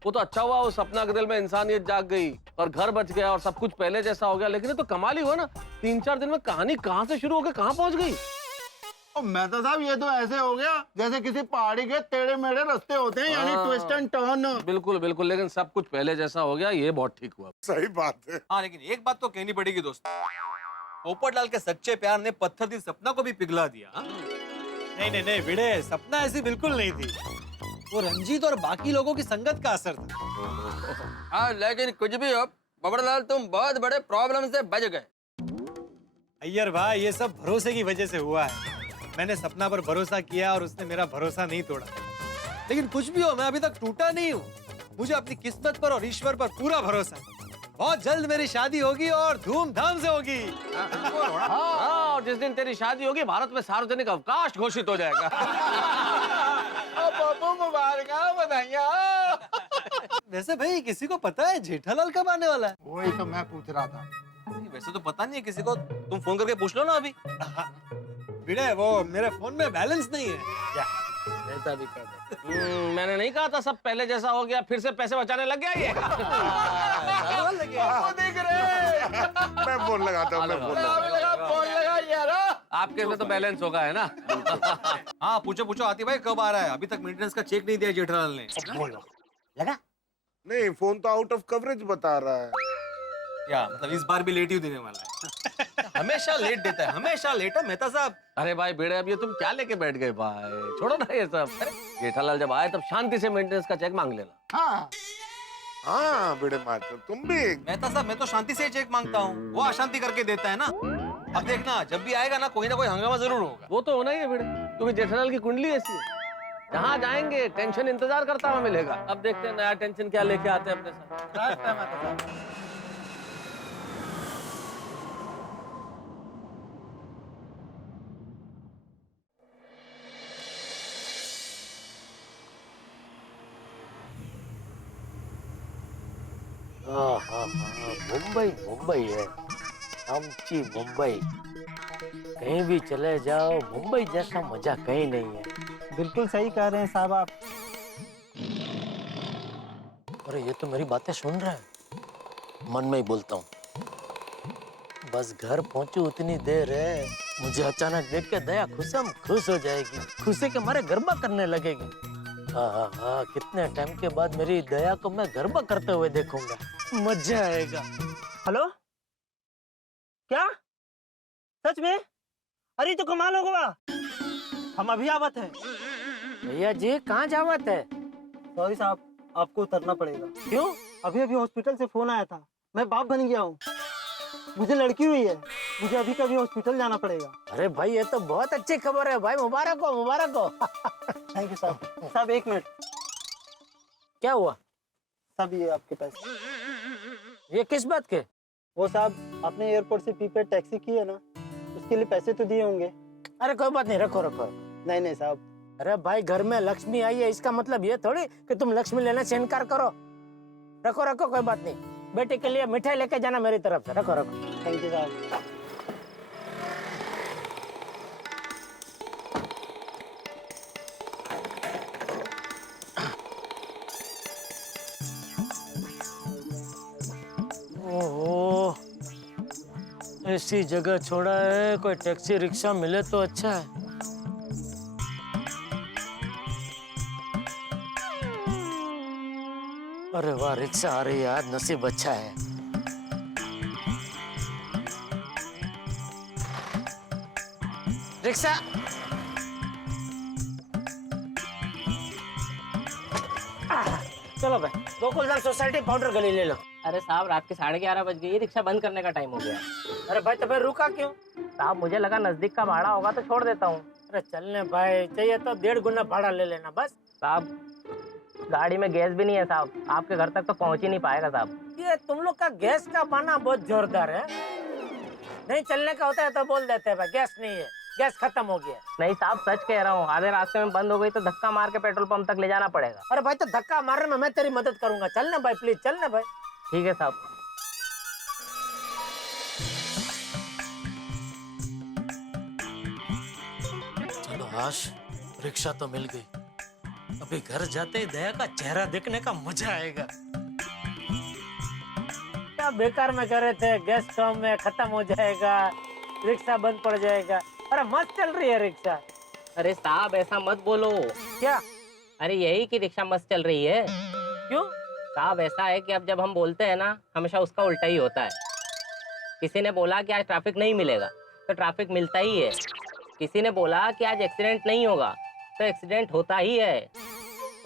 वो तो अच्छा हुआ, उस सपना के दिल में इंसानियत जाग गई और घर बच गया और सब कुछ पहले जैसा हो गया। लेकिन ये तो कमाल ही हुआ ना, 3-4 दिन में कहानी कहाँ से शुरू हो गई, कहाँ पहुंच गई। और मेहता साहब, ये तो ऐसे हो गया जैसे किसी पहाड़ी के टेढ़े मेढ़े रास्ते होते हैं, यानी ट्विस्ट एंड टर्न। बिल्कुल बिल्कुल, लेकिन सब कुछ पहले जैसा हो गया, ये बहुत ठीक हुआ। सही बात है। हाँ, लेकिन एक बात तो कहनी पड़ेगी दोस्त, पोपटलाल के सच्चे प्यार ने पत्थर दी सपना को भी पिघला दिया। नहीं नहीं नहीं भिड़े, सपना ऐसी बिल्कुल नहीं थी। वो रंजीत और बाकी लोगों की संगत का असर था। हाँ, लेकिन कुछ भी हो, पोपटलाल तुम बहुत बड़े प्रॉब्लम से बच गए। अय्यर भाई, ये सब भरोसे की वजह से हुआ है। मैंने सपना पर भरोसा किया और उसने मेरा भरोसा नहीं तोड़ा। लेकिन कुछ भी हो, मैं अभी तक टूटा नहीं हूँ। मुझे अपनी किस्मत पर और ईश्वर पर पूरा भरोसा है। बहुत जल्द मेरी शादी होगी और धूमधाम से होगी। हाँ, और जिस दिन तेरी शादी होगी, भारत में सार्वजनिक अवकाश घोषित हो जाएगा। मुबारक, बधाइयाँ। वैसे भाई, किसी को पता है जेठालाल कब आने वाला है? वही तो मैं पूछ रहा था। वैसे तो पता नहीं है किसी को, तुम फोन करके पूछ लो ना अभी। भिड़े, वो मेरे फोन में बैलेंस नहीं है। ऐसा भी कर दे। मैंने नहीं कहा था सब पहले जैसा हो गया, फिर से पैसे बचाने लग गया ये। दिख रहे। मैं फोन लगाता हूँ, मैं फोन लगाता फोन लगा यार। आपके में तो बैलेंस होगा, है ना? हाँ, पूछो पूछो आती भाई कब आ रहा है? अभी तक मेंटेनेंस का चेक नहीं दिया जेठालाल ने। लगा? नहीं, फोन तो आउट ऑफ कवरेज बता रहा है। क्या मतलब इस बार भी लेट ही देने वाला है? हमेशा लेट देता है, हमेशा लेट है मेहता साहब। अरे भाई बेड़े, अब ये तुम क्या लेके बैठ गए भाई? छोड़ो ना ये सब। जेठालाल जब आए तब शांति से मेंटेनेंस का चेक मांग लेना। हाँ हाँ बेड़े मास्टर, तुम भी। मेहता साहब, मैं तो शांति से चेक मांगता हूँ, वो अशांति करके देता है ना। अब देखना, जब भी आएगा ना कोई हंगामा जरूर होगा। वो तो होना ही है बेड़े, क्योंकि जेठालाल की कुंडली ऐसी है। जहाँ जाएंगे टेंशन इंतजार करता हुआ मिलेगा। अब देखते हैं नया टेंशन क्या लेके आते हैं अपने साथ। मुंबई मुंबई है, आमची मुंबई। कहीं भी चले जाओ, मुंबई जैसा मजा कहीं नहीं है। बिल्कुल सही कह रहे हैं साहब आप। अरे ये तो मेरी बातें सुन रहा है, मन में ही बोलता हूँ। बस घर पहुंचू उतनी देर है, मुझे अचानक देख के दया खुशम खुश हो जाएगी, खुशी के मारे गरबा करने लगेगी। हाँ, कितने टाइम के बाद मेरी दया को मैं गरबा करते हुए देखूंगा, मजा आएगा। हेलो, क्या सच में? अरे तो कमाल हो गया। हम अभी आवत है। भैया जी कहाँ जावत है? सॉरी साहब, आपको उतरना पड़ेगा। क्यों? अभी अभी हॉस्पिटल से फोन आया था, मैं बाप बन गया हूँ। मुझे लड़की हुई है, मुझे अभी कभी हॉस्पिटल जाना पड़ेगा। अरे भाई ये तो बहुत अच्छी खबर है भाई, मुबारक हो मुबारक हो। थैंक यू साहब। साहब 1 मिनट। क्या हुआ? साहब ये आपके पैसे। ये किस बात के? वो साहब आपने एयरपोर्ट से प्रीपेड टैक्सी की है ना, उसके लिए पैसे तो दिए होंगे। अरे कोई बात नहीं, रखो रखो। नहीं नहीं साहब। अरे भाई घर में लक्ष्मी आई है, इसका मतलब ये थोड़ी कि तुम लक्ष्मी लेने से इनकार करो। रखो रखो, कोई बात नहीं। बेटे के लिए मिठाई लेके जाना मेरी तरफ से। रखो रखो। थैंक यू साहब। ओहो, ऐसी जगह छोड़ा है, कोई टैक्सी रिक्शा मिले तो अच्छा है। अरे वाह, रिक्शा आ रही है, आज नसीब अच्छा है। रिक्शा। चलो भाई, गोकुलधाम सोसाइटी पाउडर गली ले लो। अरे साहब रात के 11:30 बज गई, रिक्शा बंद करने का टाइम हो गया। अरे भाई तो फिर रुका क्यों? साहब मुझे लगा नजदीक का भाड़ा होगा तो छोड़ देता हूँ। अरे चलने भाई, चाहिए तो 1.5 गुना भाड़ा ले लेना बस। साहब गाड़ी में गैस भी नहीं है साहब, आपके घर तक तो पहुँच ही नहीं पाएगा साहब। ये तुम लोग का गैस का बहाना बहुत जोरदार है। नहीं चलने का होता है तो बोल देते हैं भाई गैस नहीं है, गैस खत्म हो गया। नहीं साहब सच कह रहा हूँ, आधे रास्ते में बंद हो गई तो धक्का मार के पेट्रोल पंप तक ले जाना पड़ेगा। अरे भाई तो धक्का मारने में मैं तेरी मदद करूंगा, चलना भाई प्लीज, चलना भाई। ठीक है साहब। चलो आश, रिक्शा तो मिल गई। अभी घर जाते ही दया का चेहरा देखने का मजा आएगा। क्या बेकार में कर रहे थे, गैस कम में खत्म हो जाएगा, रिक्शा बंद पड़ जाएगा। अरे मस्त चल रही है रिक्शा। अरे साहब ऐसा मत बोलो। क्या? अरे यही कि रिक्शा मस्त चल रही है। क्यों? साहब ऐसा है कि अब जब हम बोलते हैं ना, हमेशा उसका उल्टा ही होता है। किसी ने बोला कि आज ट्रैफिक नहीं मिलेगा तो ट्रैफिक मिलता ही है। किसी ने बोला कि आज एक्सीडेंट नहीं होगा तो एक्सीडेंट होता ही है।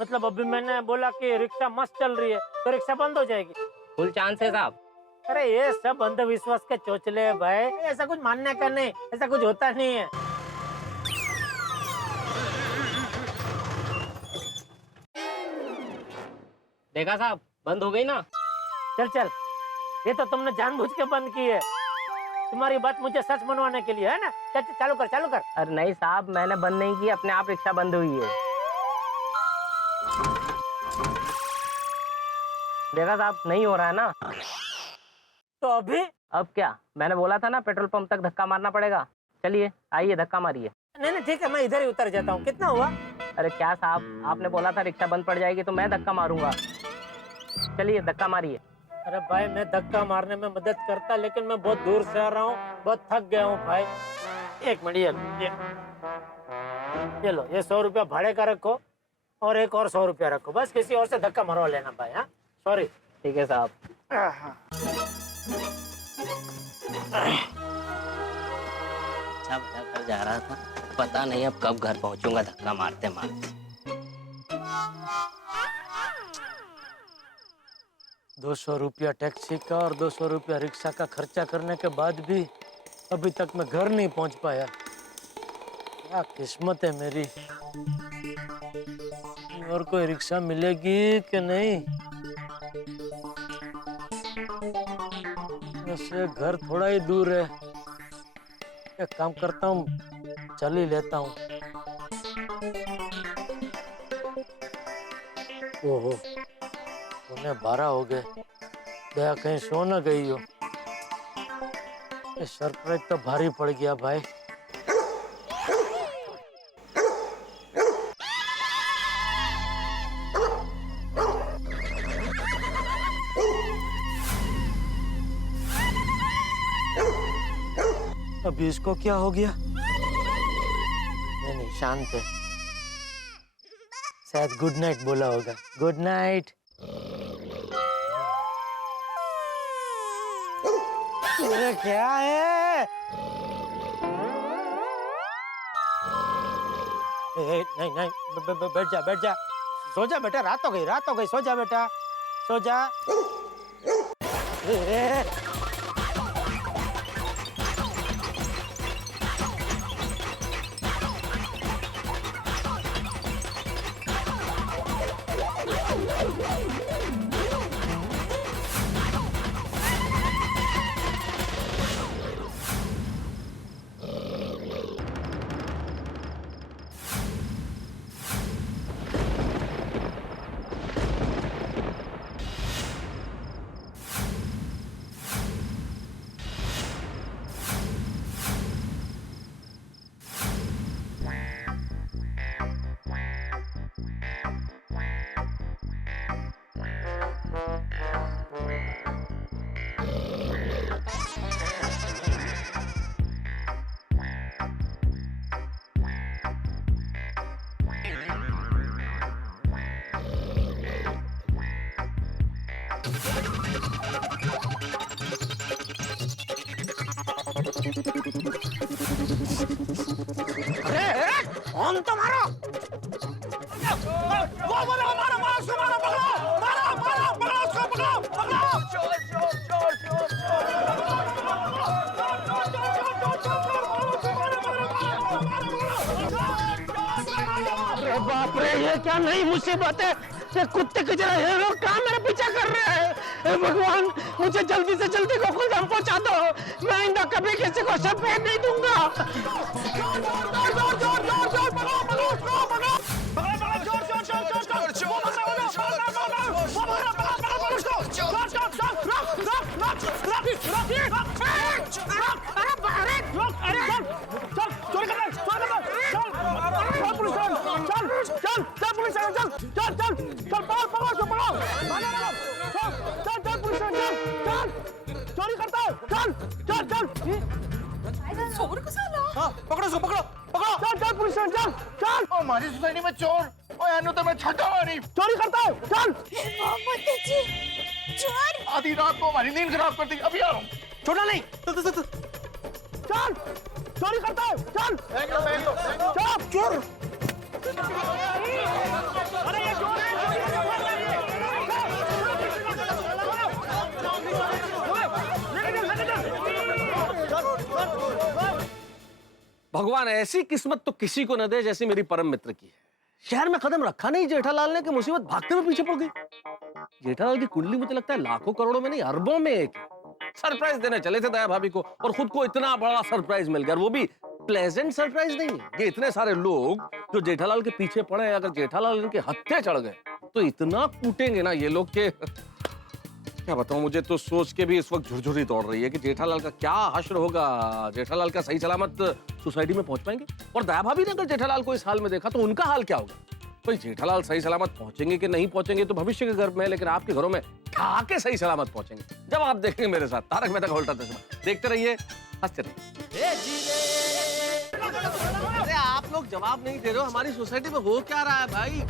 मतलब अभी मैंने बोला कि रिक्शा मस्त चल रही है तो रिक्शा बंद हो जाएगी? फुल चांस है साहब। अरे ये सब अंधविश्वास के चोचले है भाई, ऐसा कुछ मानने का नहीं, ऐसा कुछ होता नहीं है। देखा साहब बंद हो गई ना। चल चल, ये तो तुमने जानबूझ के बंद की है, तुम्हारी बात मुझे सच मनवाने के लिए है ना। चल चालू कर, चालू कर। अरे नहीं साहब मैंने बंद नहीं की, अपने आप रिक्शा बंद हुई है। देखा साहब नहीं हो रहा है ना। तो अभी? अब क्या, मैंने बोला था ना पेट्रोल पंप तक धक्का मारना पड़ेगा। चलिए आइए धक्का मारिए। नहीं नहीं ठीक है, मैं इधर ही उतर जाता हूँ। कितना हुआ? अरे क्या साहब, आपने बोला था रिक्शा बंद पड़ जाएगी तो मैं धक्का मारूंगा। चलिए धक्का मारिए। अरे भाई मैं धक्का मारने में मदद करता, लेकिन मैं बहुत दूर से आ रहा हूँ, बहुत थक गया हूँ भाई। 1 मिनट, ये लो, ये 100 रुपया भाड़े का रखो और एक और 100 रुपया रखो, बस किसी और से धक्का मरवा लेना भाई। हाँ सॉरी। ठीक है साहब। अच्छा भला घर जा रहा था, पता नहीं अब कब घर पहुंचूंगा धक्का मारते मारते। 200 रुपया टैक्सी का और 200 रुपया रिक्शा का खर्चा करने के बाद भी अभी तक मैं घर नहीं पहुंच पाया। क्या किस्मत है मेरी। और कोई रिक्शा मिलेगी कि नहीं? वैसे घर थोड़ा ही दूर है, एक काम करता हूँ, चल ही लेता हूँ। ओहो 12 हो गए, दया कहीं सो न गई हो। ये सरप्राइज तो भारी पड़ गया भाई। अभी इसको क्या हो गया? नहीं शांत है, शायद गुड नाइट बोला होगा। Good night. अरे क्या है? नहीं नहीं, बैठ जा बैठ जा, सो जा बेटा, रात हो गई, सो जा बेटा, सो जा। कौन तो मारो, अरे बाप रे, ये क्या नई मुसीबत है, ये कुत्ते की तरह ये लोग कहाँ मेरा पीछा कर रहे हैं। हे भगवान, मुझे जल्दी से जल्दी गोकुलधाम पहुंचा दो, मैं इनका कभी किसी को सफेद नहीं दूंगा। चोरी करता है, चल चल चल चोर को साला हाँ पकड़ो उसको पकड़ो पकड़ो चल चल पुलिस चल चल हमारी सोसाइटी में चोर ओए अनु तो मैं छठा मारी चोरी करता है चल जी चोर आधी रात को हमारी नींद खराब कर दी अभी आ रहा हूँ छोड़ा नहीं चल चोरी करता है चल चल चोर अरे ये चोर है भगवान ऐसी किस्मत तो किसी को न दे जैसी मेरी परम मित्र की है। शहर में कदम रखा नहीं जेठालाल ने कि मुसीबत भागते हुए पीछे पड़ गई। जेठालाल की कुंडली मुझे लगता है लाखों करोड़ों में नहीं अरबों में एक है। सरप्राइज देने चले थे दया भाभी को और खुद को इतना बड़ा सरप्राइज मिल गया, वो भी प्लेजेंट सरप्राइज नहीं है। ये इतने सारे लोग जो जेठालाल के पीछे पड़े हैं, अगर जेठालाल इनके हत्थे चढ़ गए तो इतना कूटेंगे ना ये लोग के क्या बताऊं। मुझे तो सोच के भी इस वक्त झुरझुरी दौड़ रही है कि जेठालाल का क्या हश्र होगा। जेठालाल का सही सलामत सोसाइटी में पहुंच पाएंगे? और दया भाभी ने अगर जेठालाल को इस हाल में देखा तो उनका हाल क्या होगा? भाई जेठालाल सही सलामत पहुंचेंगे कि नहीं पहुंचेंगे तो भविष्य के गर्भ में, लेकिन आपके घरों में ठाके सही सलामत पहुंचेंगे जब आप देखेंगे मेरे साथ तारक मेहता का उल्टा चश्मा। देखते रहिए, हंसते रहिए। अरे आप लोग जवाब नहीं दे रहे हो, हमारी सोसाइटी में हो क्या रहा है भाई?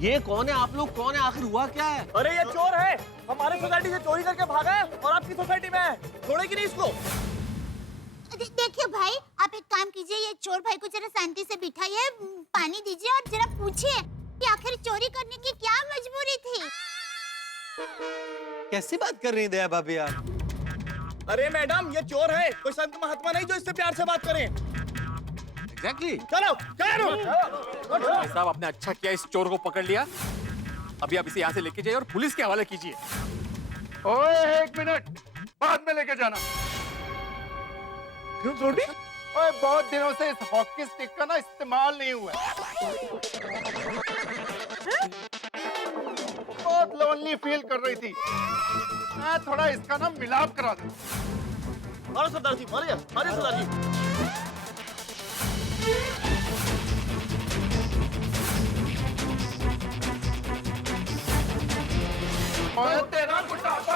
ये कौन है? आप लोग कौन है? आखिर हुआ क्या है? अरे ये चोर है, हमारे सोसाइटी से चोरी करके भागा है और आपकी सोसाइटी में है। छोड़ेगी नहीं इसको। देखिए भाई, आप एक काम कीजिए, ये चोर भाई को जरा शांति से बिठाइए, पानी दीजिए और जरा पूछिए कि आखिर चोरी करने की क्या मजबूरी थी। कैसी बात कर रही हैं दया भाभी आप? अरे मैडम, ये चोर है, कोई संत महात्मा नहीं जो इससे प्यार से बात करें। एग्जैक्टली। चलो भाई साहब आपने अच्छा किया इस चोर को पकड़ लिया। अभी आप इसे यहाँ से लेके जाइए और पुलिस के हवाले कीजिए। ओए एक मिनट, बाद में लेके जाना। क्यों छोटी? ओए बहुत दिनों से इस हॉकी स्टिक का ना इस्तेमाल नहीं हुआ। बहुत लोनली फील कर रही थी, मैं थोड़ा इसका ना मिलाप करा दूं। मारो सरदार जी, मारिए सरदार जी। तेरा कुटापा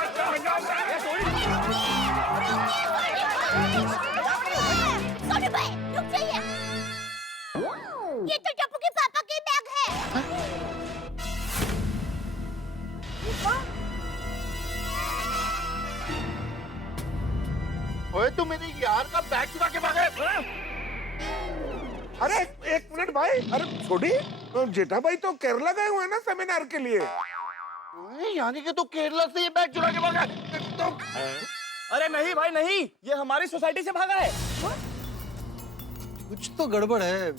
सोनू भाई रुक जाइए, ये तो टप्पू के पापा के बैग है। ओए तू मेरे यार का बैग चुरा के भागे। अरे एक मिनट भाई, अरे छोड़ी, जेठा भाई तो केरला गए हुए हैं ना सेमिनार के लिए। यानी कि तू केरला से ये बैग चुरा के भागा? अरे नहीं भाई नहीं, ये हमारी सोसाइटी से भागा है। कुछ तो गड़बड़ है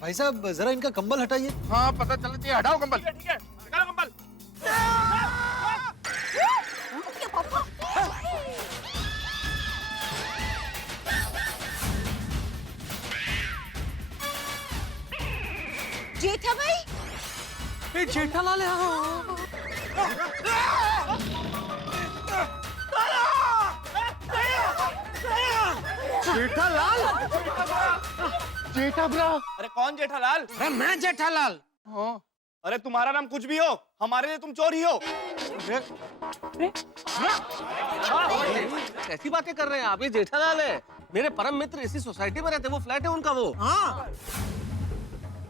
भाई साहब, जरा इनका कंबल हटाइए। हाँ पता चला चाहिए, हटाओ कंबल। ठीक है, निकालो कंबल। जेठा भाई, जेठालाल जेठालाल, जेठा ब्रा। अरे कौन जेठालाल? अरे मैं जेठालाल। हाँ। अरे तुम्हारा नाम कुछ भी हो, हमारे लिए तुम चोर ही हो। कैसी बातें कर रहे हैं आप? ये जेठालाल है, मेरे परम मित्र, इसी सोसाइटी में रहते, वो फ्लैट है उनका वो। हाँ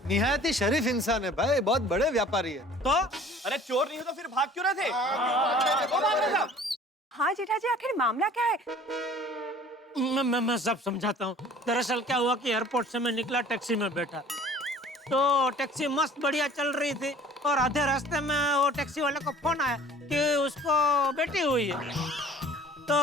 निहायत ही शरीफ इंसान है भाई, बहुत बड़े व्यापारी है। तो अरे चोर नहीं हो तो फिर भाग क्यों रहे थे? हाँ जेठा जी, आखिर मामला क्या है? मैं सब समझाता हूँ। दरअसल क्या हुआ कि एयरपोर्ट से मैं निकला, टैक्सी में बैठा, तो टैक्सी मस्त बढ़िया चल रही थी और आधे रास्ते में वो टैक्सी वाले को फोन आया कि उसको बेटी हुई है। तो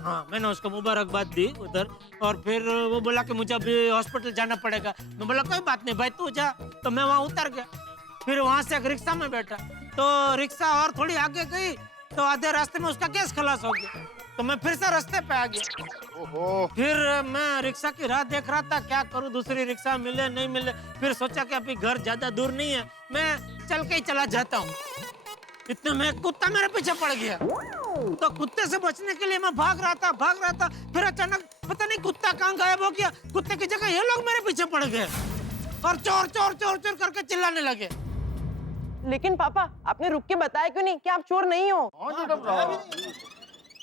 हाँ, मैंने उसको मुबारकबाद दी उधर, और फिर वो बोला कि मुझे अभी हॉस्पिटल जाना पड़ेगा। मैं बोला कोई बात नहीं भाई, तू जा। तो मैं वहाँ उतर गया, फिर वहाँ से एक रिक्शा में बैठा, तो रिक्शा और थोड़ी आगे गई तो आधे रास्ते में उसका गैस खलास हो गया, तो मैं फिर से रास्ते पे आ गया। फिर मैं रिक्शा की राह देख रहा था, क्या करूँ, दूसरी रिक्शा मिले नहीं मिले। फिर सोचा कि अभी घर ज्यादा दूर नहीं है, मैं चल के ही चला जाता हूँ। इतने में कुत्ता मेरे पीछे पड़ गया, तो कुत्ते से बचने के लिए मैं भाग रहा था। फिर अचानक पता नहीं कुत्ता कहाँ गायब हो गया, कुत्ते की जगह ये लोग मेरे पीछे पड़ गए और चोर चोर चोर चोर करके चिल्लाने लगे। लेकिन पापा, आपने रुक के बताया क्यों नहीं कि आप चोर नहीं हो?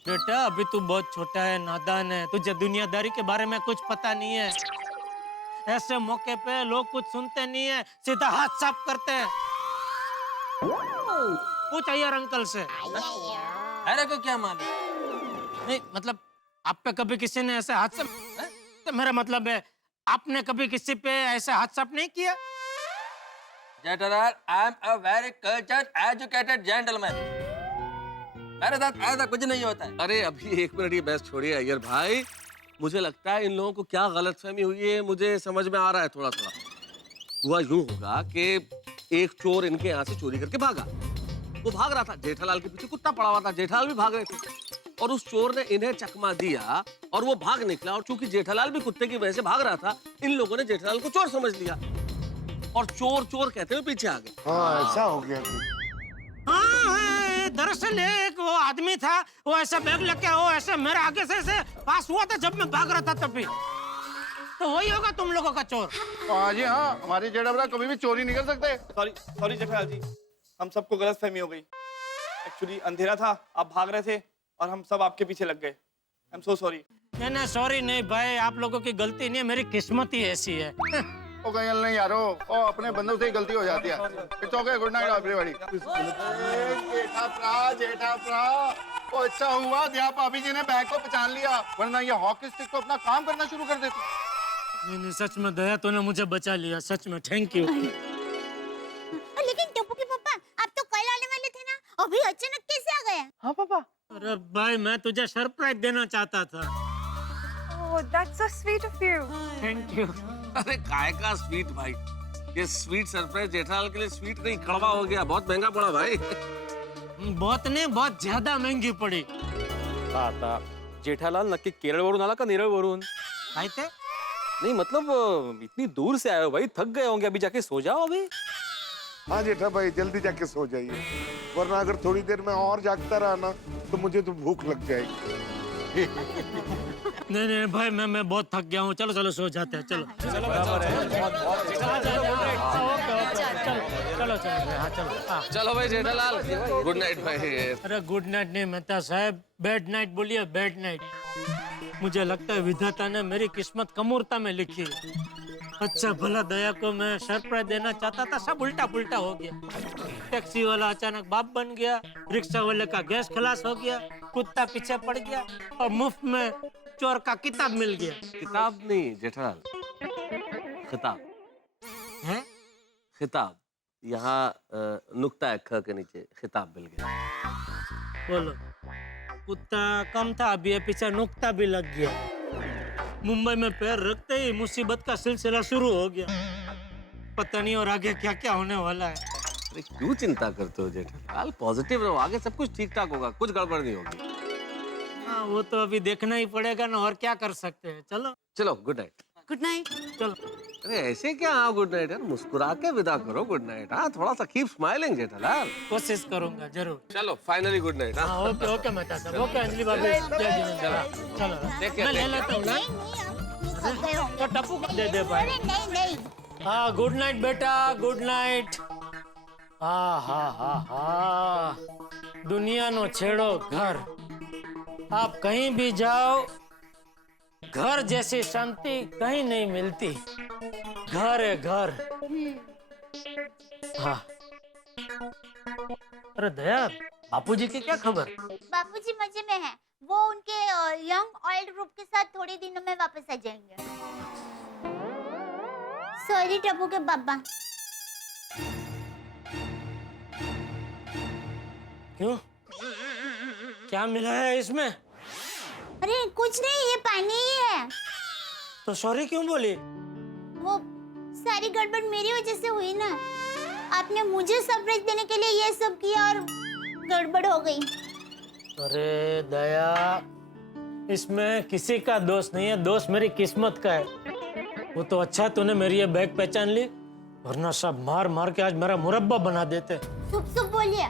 बेटा अभी तू बहुत छोटा है, नादान है, तुझे दुनियादारी के बारे में कुछ पता नहीं है। ऐसे मौके पे लोग कुछ सुनते नहीं है, सीधा हाथ साफ करते हैं। पूछ अय्यर अंकल से। अरे को क्या मालूम? नहीं मतलब आप पे कभी किसी ने ऐसे हाथ साफ, तो मेरा मतलब है आपने कभी किसी पे ऐसे हाथ साफ नहीं किया? Jethalal, I am a very cultured educated gentleman. मेरे साथ ऐसा कुछ नहीं होता है। अरे अभी एक मिनट ये बहस छोड़िए अय्यर भाई, मुझे लगता है इन लोगों को क्या गलतफहमी हुई है, मुझे समझ में आ रहा है थोड़ा थोड़ा। हुआ यूं होगा कि एक चोर इनके यहाँ से चोरी करके भागा, वो भाग रहा था, जेठालाल के पीछे कुत्ता पड़ा हुआ था, जेठालाल भी भाग रहे थे, और उस चोर ने इन्हें चकमा दिया और वो भाग निकला, और चूंकि जेठालाल भी कुत्ते की वजह से भाग रहा था, इन लोगों ने जेठालाल को चोर समझ लिया और चोर चोर कहते हुए पीछे आ गए। हाँ ऐसा हो गया। हाँ, दरअसल एक वो आदमी था, वो ऐसा बैग लेके वो ऐसे मेरे आगे से ऐसे पास हुआ था जब मैं भाग रहा था तभी। तो वही होगा तुम लोगों का चोर। हाँ जी हाँ, हमारी जेठा ब्रा कभी भी चोरी नहीं कर सकते। सॉरी जेठालाल जी, हम सबको गलतफहमी हो गई। एक्चुअली अंधेरा था, आप भाग रहे थे और हम सब आपके पीछे लग गए। I am so sorry. नहीं सॉरी नहीं भाई, आप लोगों की गलती नहीं है, मेरी किस्मत ही ऐसी है। ओ गयल नहीं यारो, ओ अपने बंदों से ही गलती हो जाती है। It's okay, good night everybody. Jetha प्रा, ओ अच्छा हुआ दिया भाभी जी ने बैग को पहचान लिया, वरना ये हॉकी स्टिक तो अपना काम करना शुरू कर देते। नहीं सच में दया तूने मुझे बचा लिया, सच में थैंक यू। लेकिन टप्पू के पापा, आप तो कल आने वाले थे ना, अभी अचानक कैसे आ गए? हाँ पापा। अरे भाई मैं तुझे सरप्राइज देना चाहता था। Oh, that's so sweet of you. Thank you. अरे काय का स्वीट भाई, ये स्वीट सरप्राइज जेठालाल के लिए स्वीट नहीं कड़वा हो गया, बहुत महंगा पड़ा भाई। बहुत नहीं, बहुत ज्यादा महंगी पड़ी। आता जेठालाल नक्की केरळवरून आला का नेरळवरून? काय ते? नहीं मतलब इतनी दूर से आए हो भाई, थक गए होंगे, अभी जाके सो जाओ अभी। हाँ जेठा भाई जल्दी जाके सो जाइए, वरना अगर थोड़ी देर में और जागता रहा ना तो मुझे तो भूख लग जाएगी। नहीं भाई मैं बहुत थक गया हूँ, चलो चलो सो जाते हैं, चलो चलो चलो भाई जेठालाल, गुड नाइट भाई। अरे गुड नाइट नहीं मेहता साहब, बेड नाइट बोलिए, बेड नाइट। मुझे लगता है विधाता ने मेरी किस्मत कमूरता में लिखी है। अच्छा भला दया को मैं सरप्राइज देना चाहता था, सब उल्टा पुल्टा हो गया। टैक्सी वाला अचानक बाप बन गया, रिक्शा वाले का गैस खलास हो गया, कुत्ता पीछे पड़ गया और मुफ्त में चोर का किताब मिल गया। किताब नहीं जेठालाल, खिताब। हैं? खिताब, यहाँ नुक्ता है ख के नीचे खिताब मिल गया। बोलो, कुत्ता कम था, अभी ये पीछे नुक्ता भी लग गया। मुंबई में पैर रखते ही मुसीबत का सिलसिला शुरू हो गया। पता नहीं और आगे क्या क्या होने वाला है। अरे क्यों चिंता करते हो जेठालाल, पॉजिटिव रहो, आगे सब कुछ ठीक ठाक होगा, कुछ गड़बड़ नहीं होगी। हाँ, वो तो अभी देखना ही पड़ेगा ना, और क्या कर सकते हैं। चलो चलो, गुड नाइट। Good night. चलो। अरे ऐसे क्या हाँ गुड नाइट यार, मुस्कुरा के विदा करो गुड नाइट। हाँ, थोड़ा सा कीप स्माइलिंग जेठालाल। कोशिश करूंगा जरूर। चलो फाइनली गुड नाइट। हाँ, ओके ओके मेहता साहब, ओके अंजलि भाभी, जय जिनेंद्र। चलो मैं ले लेता हूँ ना। तो टप्पू को दे दे भाई। हाँ, गुड नाइट बेटा, गुड नाइट। हाँ हाँ हाँ हाँ, दुनिया नो छेड़ो घर। आप कहीं भी जाओ, घर जैसी शांति कहीं नहीं मिलती। घर है घर। हाँ। अरे दया, बापूजी की क्या खबर? बापूजी मजे में हैं। वो उनके यंग ऑयल ग्रुप के साथ थोड़े दिनों में वापस आ जाएंगे। सॉरी टप्पू के पापा। क्यों? क्या मिला है इसमें? अरे कुछ नहीं, ये पानी ही है। तो सॉरी क्यों बोली? वो सारी गड़बड़ मेरी वजह से हुई ना। आपने मुझे सरप्राइज देने के लिए ये सब किया और गड़बड़ हो गई। अरे दया, इसमें किसी का दोष नहीं है, दोष मेरी किस्मत का है। वो तो अच्छा तूने मेरी ये बैग पहचान ली, वरना सब मार मार के आज मेरा मुरब्बा बना देते। सुप सुप बोलिए।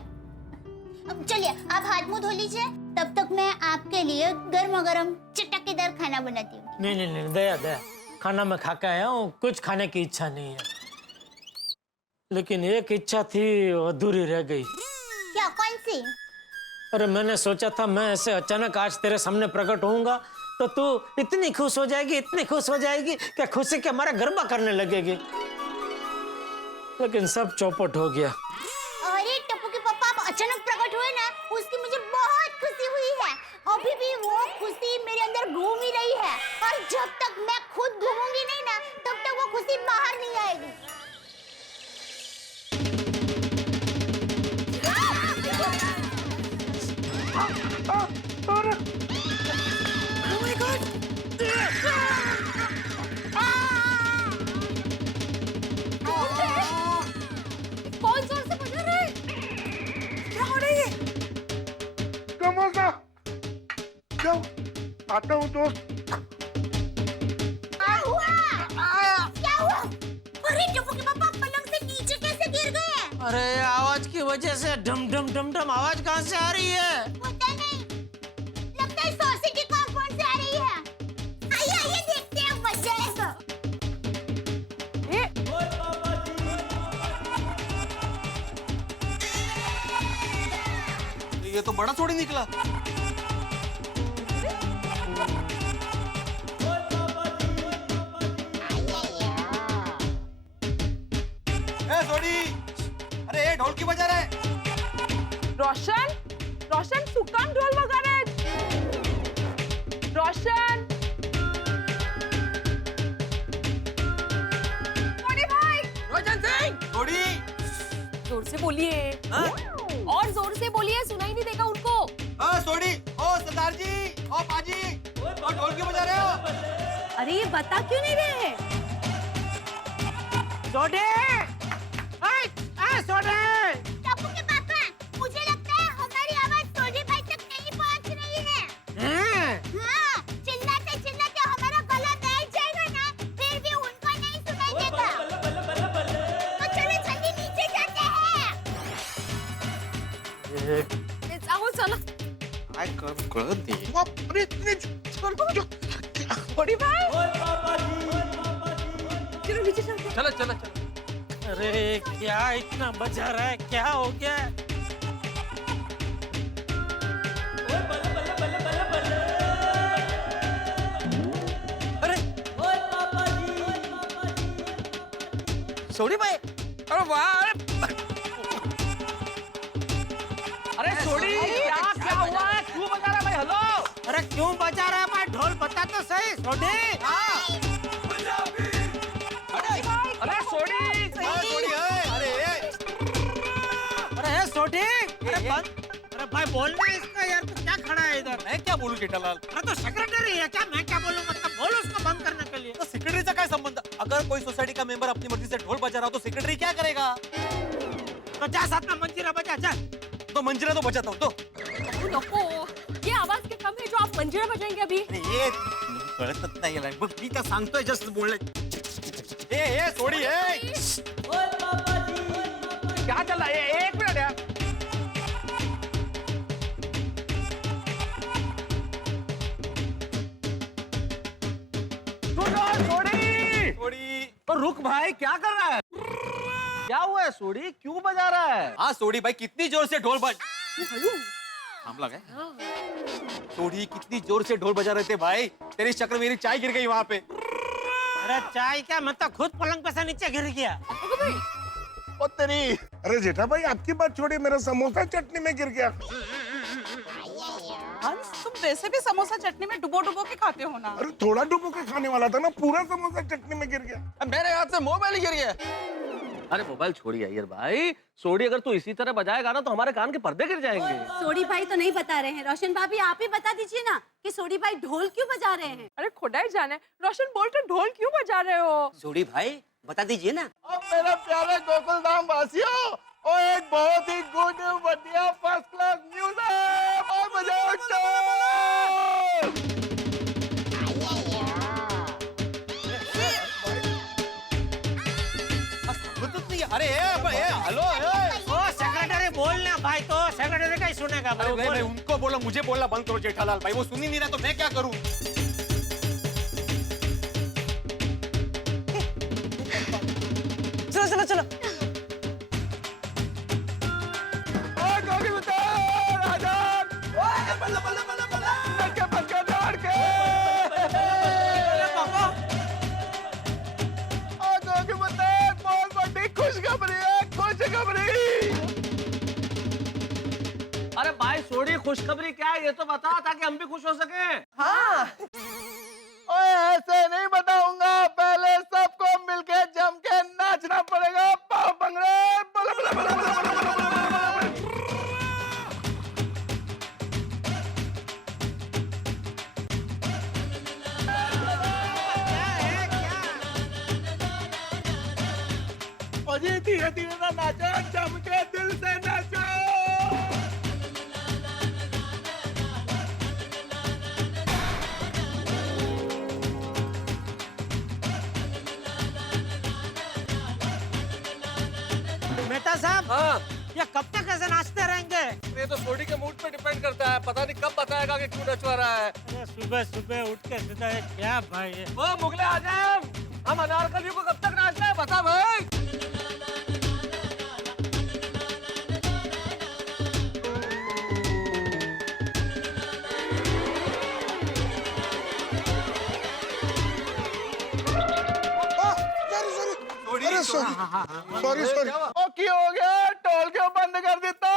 अब चलिए आप हाथ मुंह धो लीजिए, तब तक मैं आपके लिए गर्मा गर्म चटकेदार खाना बनाती हूँ। नहीं नहीं नहीं दया दया, खाना मैं खा के आया हूँ, कुछ खाने की इच्छा नहीं है। लेकिन एक इच्छा थी, अधूरी रह गई। क्या, कौन सी? अरे मैंने सोचा था मैं ऐसे अचानक आज तेरे सामने प्रकट होऊंगा तो तू इतनी खुश हो जाएगी, इतनी खुश हो जाएगी कि खुशी के हमारा गरबा करने लगेगी। लेकिन सब चौपट हो गया। अरे टप्पू के पापा, आप अचानक प्रकट हुए ना, उसकी मुझे बहुत खुशी हुई है। अभी भी वो खुशी मेरे अंदर घूम ही रही है, और जब तक मैं खुद घूमूंगी नहीं ना, तब तक वो खुशी बाहर नहीं आएगी। Oh my God! कौन जोर से बजा रहा है? क्या हो रही है? तमाशा। जाओ, आता हूँ दोस्त। क्या हुआ? क्या हुआ? अरे टप्पू के पापा पलंग से नीचे कैसे गिर गए? अरे आवाज की वजह से डम डम डम डम आवाज कहाँ से आ रही है? पता नहीं, लगता है सोसाइटी कॉम्पाउंड से आ रही है। आइए आइए देखते हैं वजह है तो। ये तो बड़ा थोड़ी निकला। अरे ये ढोल क्यों बजा रहा है? रोशन, रोशन सुकाम ढोल बजा रहे हैं। रोशन, थोड़ी भाई, रोशन सिंह, थोड़ी जोर से बोलिए। और जोर से बोलिए, सुनाई नहीं देगा उनको। सोडी, ओ सरदार जी, ओ पाजी, ओ ढोल क्यों बजा रहे हो? अरे ये बता क्यों नहीं रहे? सोडे, सोडे। टप्पू के पापा, मुझे लगता है हमारी आवाज सोडी भाई तक नहीं पहुंच रही है। हाँ, चिल्लाते चिल्लाते हमारा गला बैठ जाएगा ना, फिर भी उनको नहीं सुनाई देगा। तो चलो जल्दी नीचे जाते हैं। जाओ चलो। कर दे। अरे थोड़ी भाई, चलो नीचे चलते हैं। चलो चलो चलो। अरे क्या इतना बजा रहा है, क्या हो गया? अरे सोडी भाई, अरे वाह! अरे सोडी, क्या हुआ है? क्यों बजा रहा है भाई? हेलो, अरे क्यों बजा रहा है भाई? ढोल बता तो सही। सोडी, अरे सोडी, छोटे अरे भाई बोलना है इसका यार, तो क्या खड़ा है इधर? मैं क्या बोलूं जेठालाल? अरे तो सेक्रेटरी है क्या? मैं क्या बोलूं? मतलब बोल उसको बंद करने के लिए। तो सेक्रेटरीचा काय संबंध? अगर कोई सोसाइटी का मेंबर अपनी मर्जी से ढोल बजा रहा हो तो सेक्रेटरी क्या करेगा? तो जा साथ में मंजीरा बजा, जा। तो मंजीरा तो बजाता हूँ तो। नको, ये आवाज के कम है जो आप मंजीरा बजाएंगे अभी? ये कळतच नाही याला. बघ मी काय सांगतोय जस्ट बोलले. ए सोडी ए. क्या चल रहा है? एक मिनट यार. तो रुक भाई, क्या कर रहा है? क्या हुआ है सोडी? क्यों बजा रहा है? हाँ सोडी भाई कितनी जोर से ढोल बज. थांबला काय? सोडी कितनी जोर से ढोल बजा रहे थे भाई. तेरी शक्ल मेरी चाय गिर गई वहाँ पे. अरे चाय क्या, मैं तो खुद पलंग पे से नीचे गिर गया। ओ तेरी. अरे जेठा भाई आपकी बात छोड़िए, मेरा समोसा चटनी में गिर गया. हंस, तुम वैसे भी समोसा चटनी में डुबो डुबो के खाते हो ना। अरे थोड़ा डुबो के खाने वाला था ना, पूरा समोसा चटनी में गिर गया. मेरे हाथ से मोबाइल ही गिर गया. अरे मोबाइल छोड़िए यार भाई. सोडी अगर तू इसी तरह बजाएगा ना तो हमारे कान के पर्दे गिर जाएंगे. सोडी भाई तो नहीं बता रहे हैं, रोशन भाभी आप ही बता दीजिए ना कि सोडी भाई ढोल क्यों बजा रहे हैं? अरे खुदाई जाने, रोशन बोल रहे ढोल क्यों बजा रहे हो? सोडी भाई बता दीजिए ना। अब मेरा प्यारे गोकुल धाम वासियों, और एक बहुत ही गुड बढ़िया फर्स्ट क्लास न्यूज़ है। और बजाओ ढोल। अरे हेलो. ओ सेक्रेटरी बोलना भाई, तो सेक्रेटरी का ही सुनेगा। अरे मैं उनको बोला, मुझे बोलना बंद करो जेठालाल भाई. वो सुन ही नहीं रहा तो मैं क्या करूं? चलो चलो चलो। अरे भाई सोडी, खुशखबरी क्या है ये तो बता, ताकि हम भी खुश हो सके। हाँ। ओए ऐसे नहीं बताऊंगा, पहले सबको मिलके जम के नाचना पड़ेगा। पाव भंगड़े, बला बला बला बला बला बला बला बला। अजी धीरे धीरे ना नाचो, जम के दिल से नाचो। मेहता साहब, हाँ. ये कब तक ऐसे नाचते रहेंगे? ये तो सोडी के मूड पे डिपेंड करता है. पता नहीं कब बताएगा कि क्यों नचवा रहा है. अरे सुबह सुबह उठ के सीधा ये क्या भाई ये? वो मुगले आजम, हम अनारकलियों को कब तक नाचना है बता भाई. Sorry sorry. ओ क्यों हो गया? टोल क्यों बंद कर देता?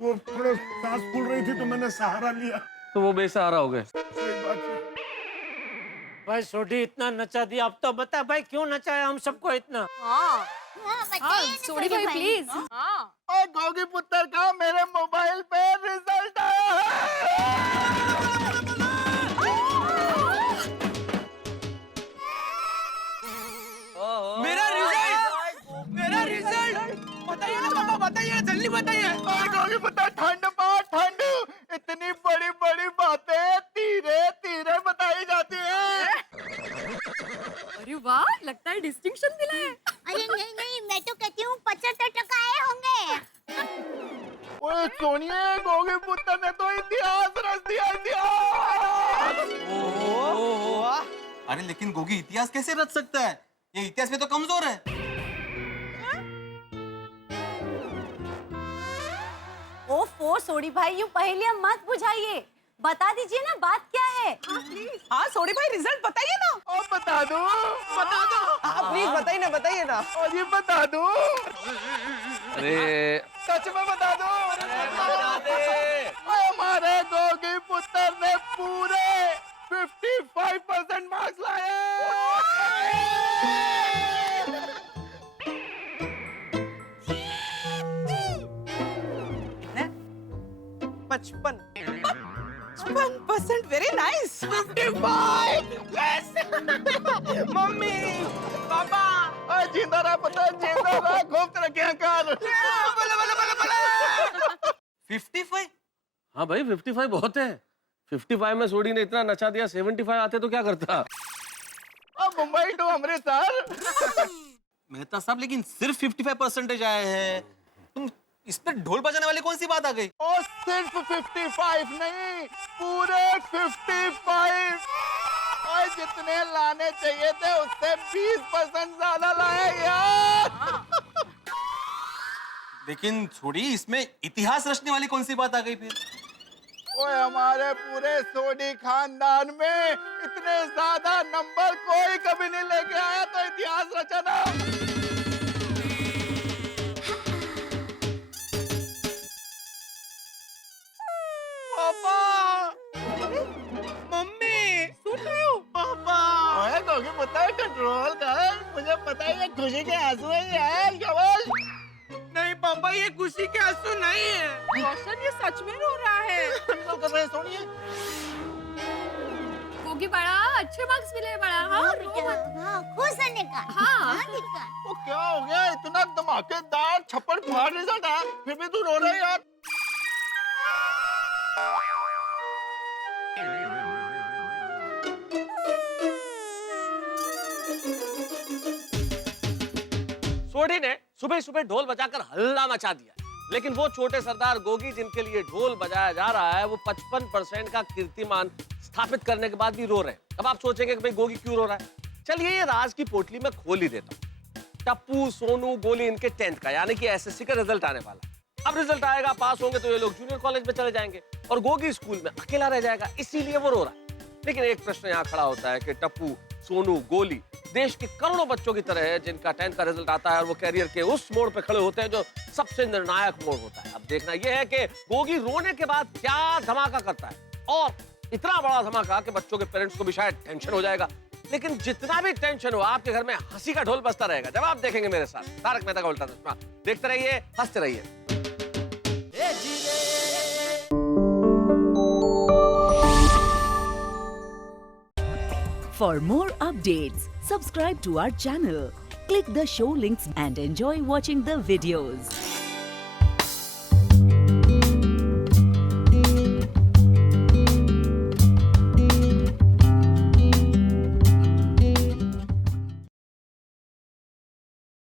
वो थोड़ा सांस फूल रही थी तो मैंने सहारा लिया. तो वो बेसहारा हो गए. सही बात है. भाई सोडी इतना नचा दिया, अब तो बता भाई क्यों नचाया हम सबको इतना? हाँ सोडी भाई प्लीज। ओ गोगी पुत्र का मेरे मोबाइल पे रिजल्ट आया है। मेरा रिजल्ट बताइए ना पापा, बताइए जल्दी बताइए। और गोगी पुत्र ठंड पा ठंड, इतनी बड़ी बड़ी बातें धीरे धीरे बताई जाती है। अरे वाह, लगता है डिस्टिंक्शन मिला है। अरे नहीं नहीं, मैं तो कहती हूँ 75% आए होंगे। ओए सोनिए, गोगी पुत्र ने तो इतिहास रच दिया, इतिहास। अरे लेकिन गोगी इतिहास कैसे रच सकता है? ये इतिहास में तो कमजोर है. ओफो सोडी भाई, यूं पहेलियां मत बुझाइए, बता दीजिए ना बात क्या है? हाँ सोडी भाई, रिजल्ट बताइए ना। ओ बता दो, बता दो। हाँ प्लीज बताइए ना, बताइए ना। और ये बता दो। अरे सच में बता दो। हमारे गोगी पुत्र ने पूरे 55% मार्क्स लाए। नाइस 55 यस मम्मी पापा ओए जिंदा रहा पता जिंदा रहा खूब तरक्कियां कर बल्ले बल्ले बल्ले बल्ले 55? हाँ भाई 55 बहुत है। 55 में सोडी ने इतना नचा दिया, 75 आते तो क्या करता? अब मुंबई टू अमृतसर मेहता साहब लेकिन सिर्फ 55% आए हैं, तुम इस पे ढोल बजाने वाली कौन सी बात आ गई? और सिर्फ 55 नहीं पूरे 55 और जितने लाने चाहिए थे उससे 20% ज्यादा लाए यार। लेकिन छोड़ी इसमें इतिहास रचने वाली कौन सी बात आ गई फिर? ओए हमारे पूरे सोडी खानदान में इतने ज्यादा नंबर कोई कभी नहीं लेके आया तो इतिहास रचा ना। पापा मम्मी सुन रहे हो पापा? ओए गोगी पता है कंट्रोल कर, मुझे पता है ये खुशी के आंसू है यार केवल। नहीं पापा ये खुशी के आंसू नहीं है, रोशन ये सच में रो रहा है। हम कर रहे हैं सोनिए। गोगी बड़ा अच्छे मार्क्स मिले बड़ा। हाँ खुश होने का। हाँ वो क्या हो गया इतना धमाकेदार छप्पड़ फाड़ रिजल्ट आया फिर भी तू रो रहा है यार। सोडी ने सुबह सुबह ढोल बजाकर हल्ला मचा दिया, लेकिन वो छोटे सरदार गोगी जिनके लिए ढोल बजाया जा रहा है वो 55% का कीर्तिमान स्थापित करने के बाद भी रो रहे हैं। अब आप सोचेंगे कि भाई गोगी क्यों रो रहा है? चलिए ये राज की पोटली में खोल ही देता हूँ। टप्पू, सोनू, गोली इनके 10th का यानी कि एसएससी का रिजल्ट आने वाला है। अब रिजल्ट आएगा, पास होंगे तो ये लोग जूनियर कॉलेज में चले जाएंगे और गोगी स्कूल में अकेला रह जाएगा, इसीलिए वो रो रहा है। लेकिन एक प्रश्न यहाँ खड़ा होता है कि टप्पू, सोनू, गोली देश के करोड़ों बच्चों की तरह है जिनका 10th का रिजल्ट आता है और वो कैरियर के उस मोड़ पे खड़े होते हैं जो सबसे निर्णायक मोड़ होता है। अब देखना यह है कि गोगी रोने के बाद क्या धमाका करता है, और इतना बड़ा धमाका कि बच्चों के पेरेंट्स को भी शायद टेंशन हो जाएगा। लेकिन जितना भी टेंशन हो आपके घर में हंसी का ढोल बजता रहेगा जब आप देखेंगे मेरे साथ तारक मेहता का उल्टा चश्मा। देखते रहिए, हंसते रहिए। For more updates, subscribe to our channel, click the show links and enjoy watching the videos.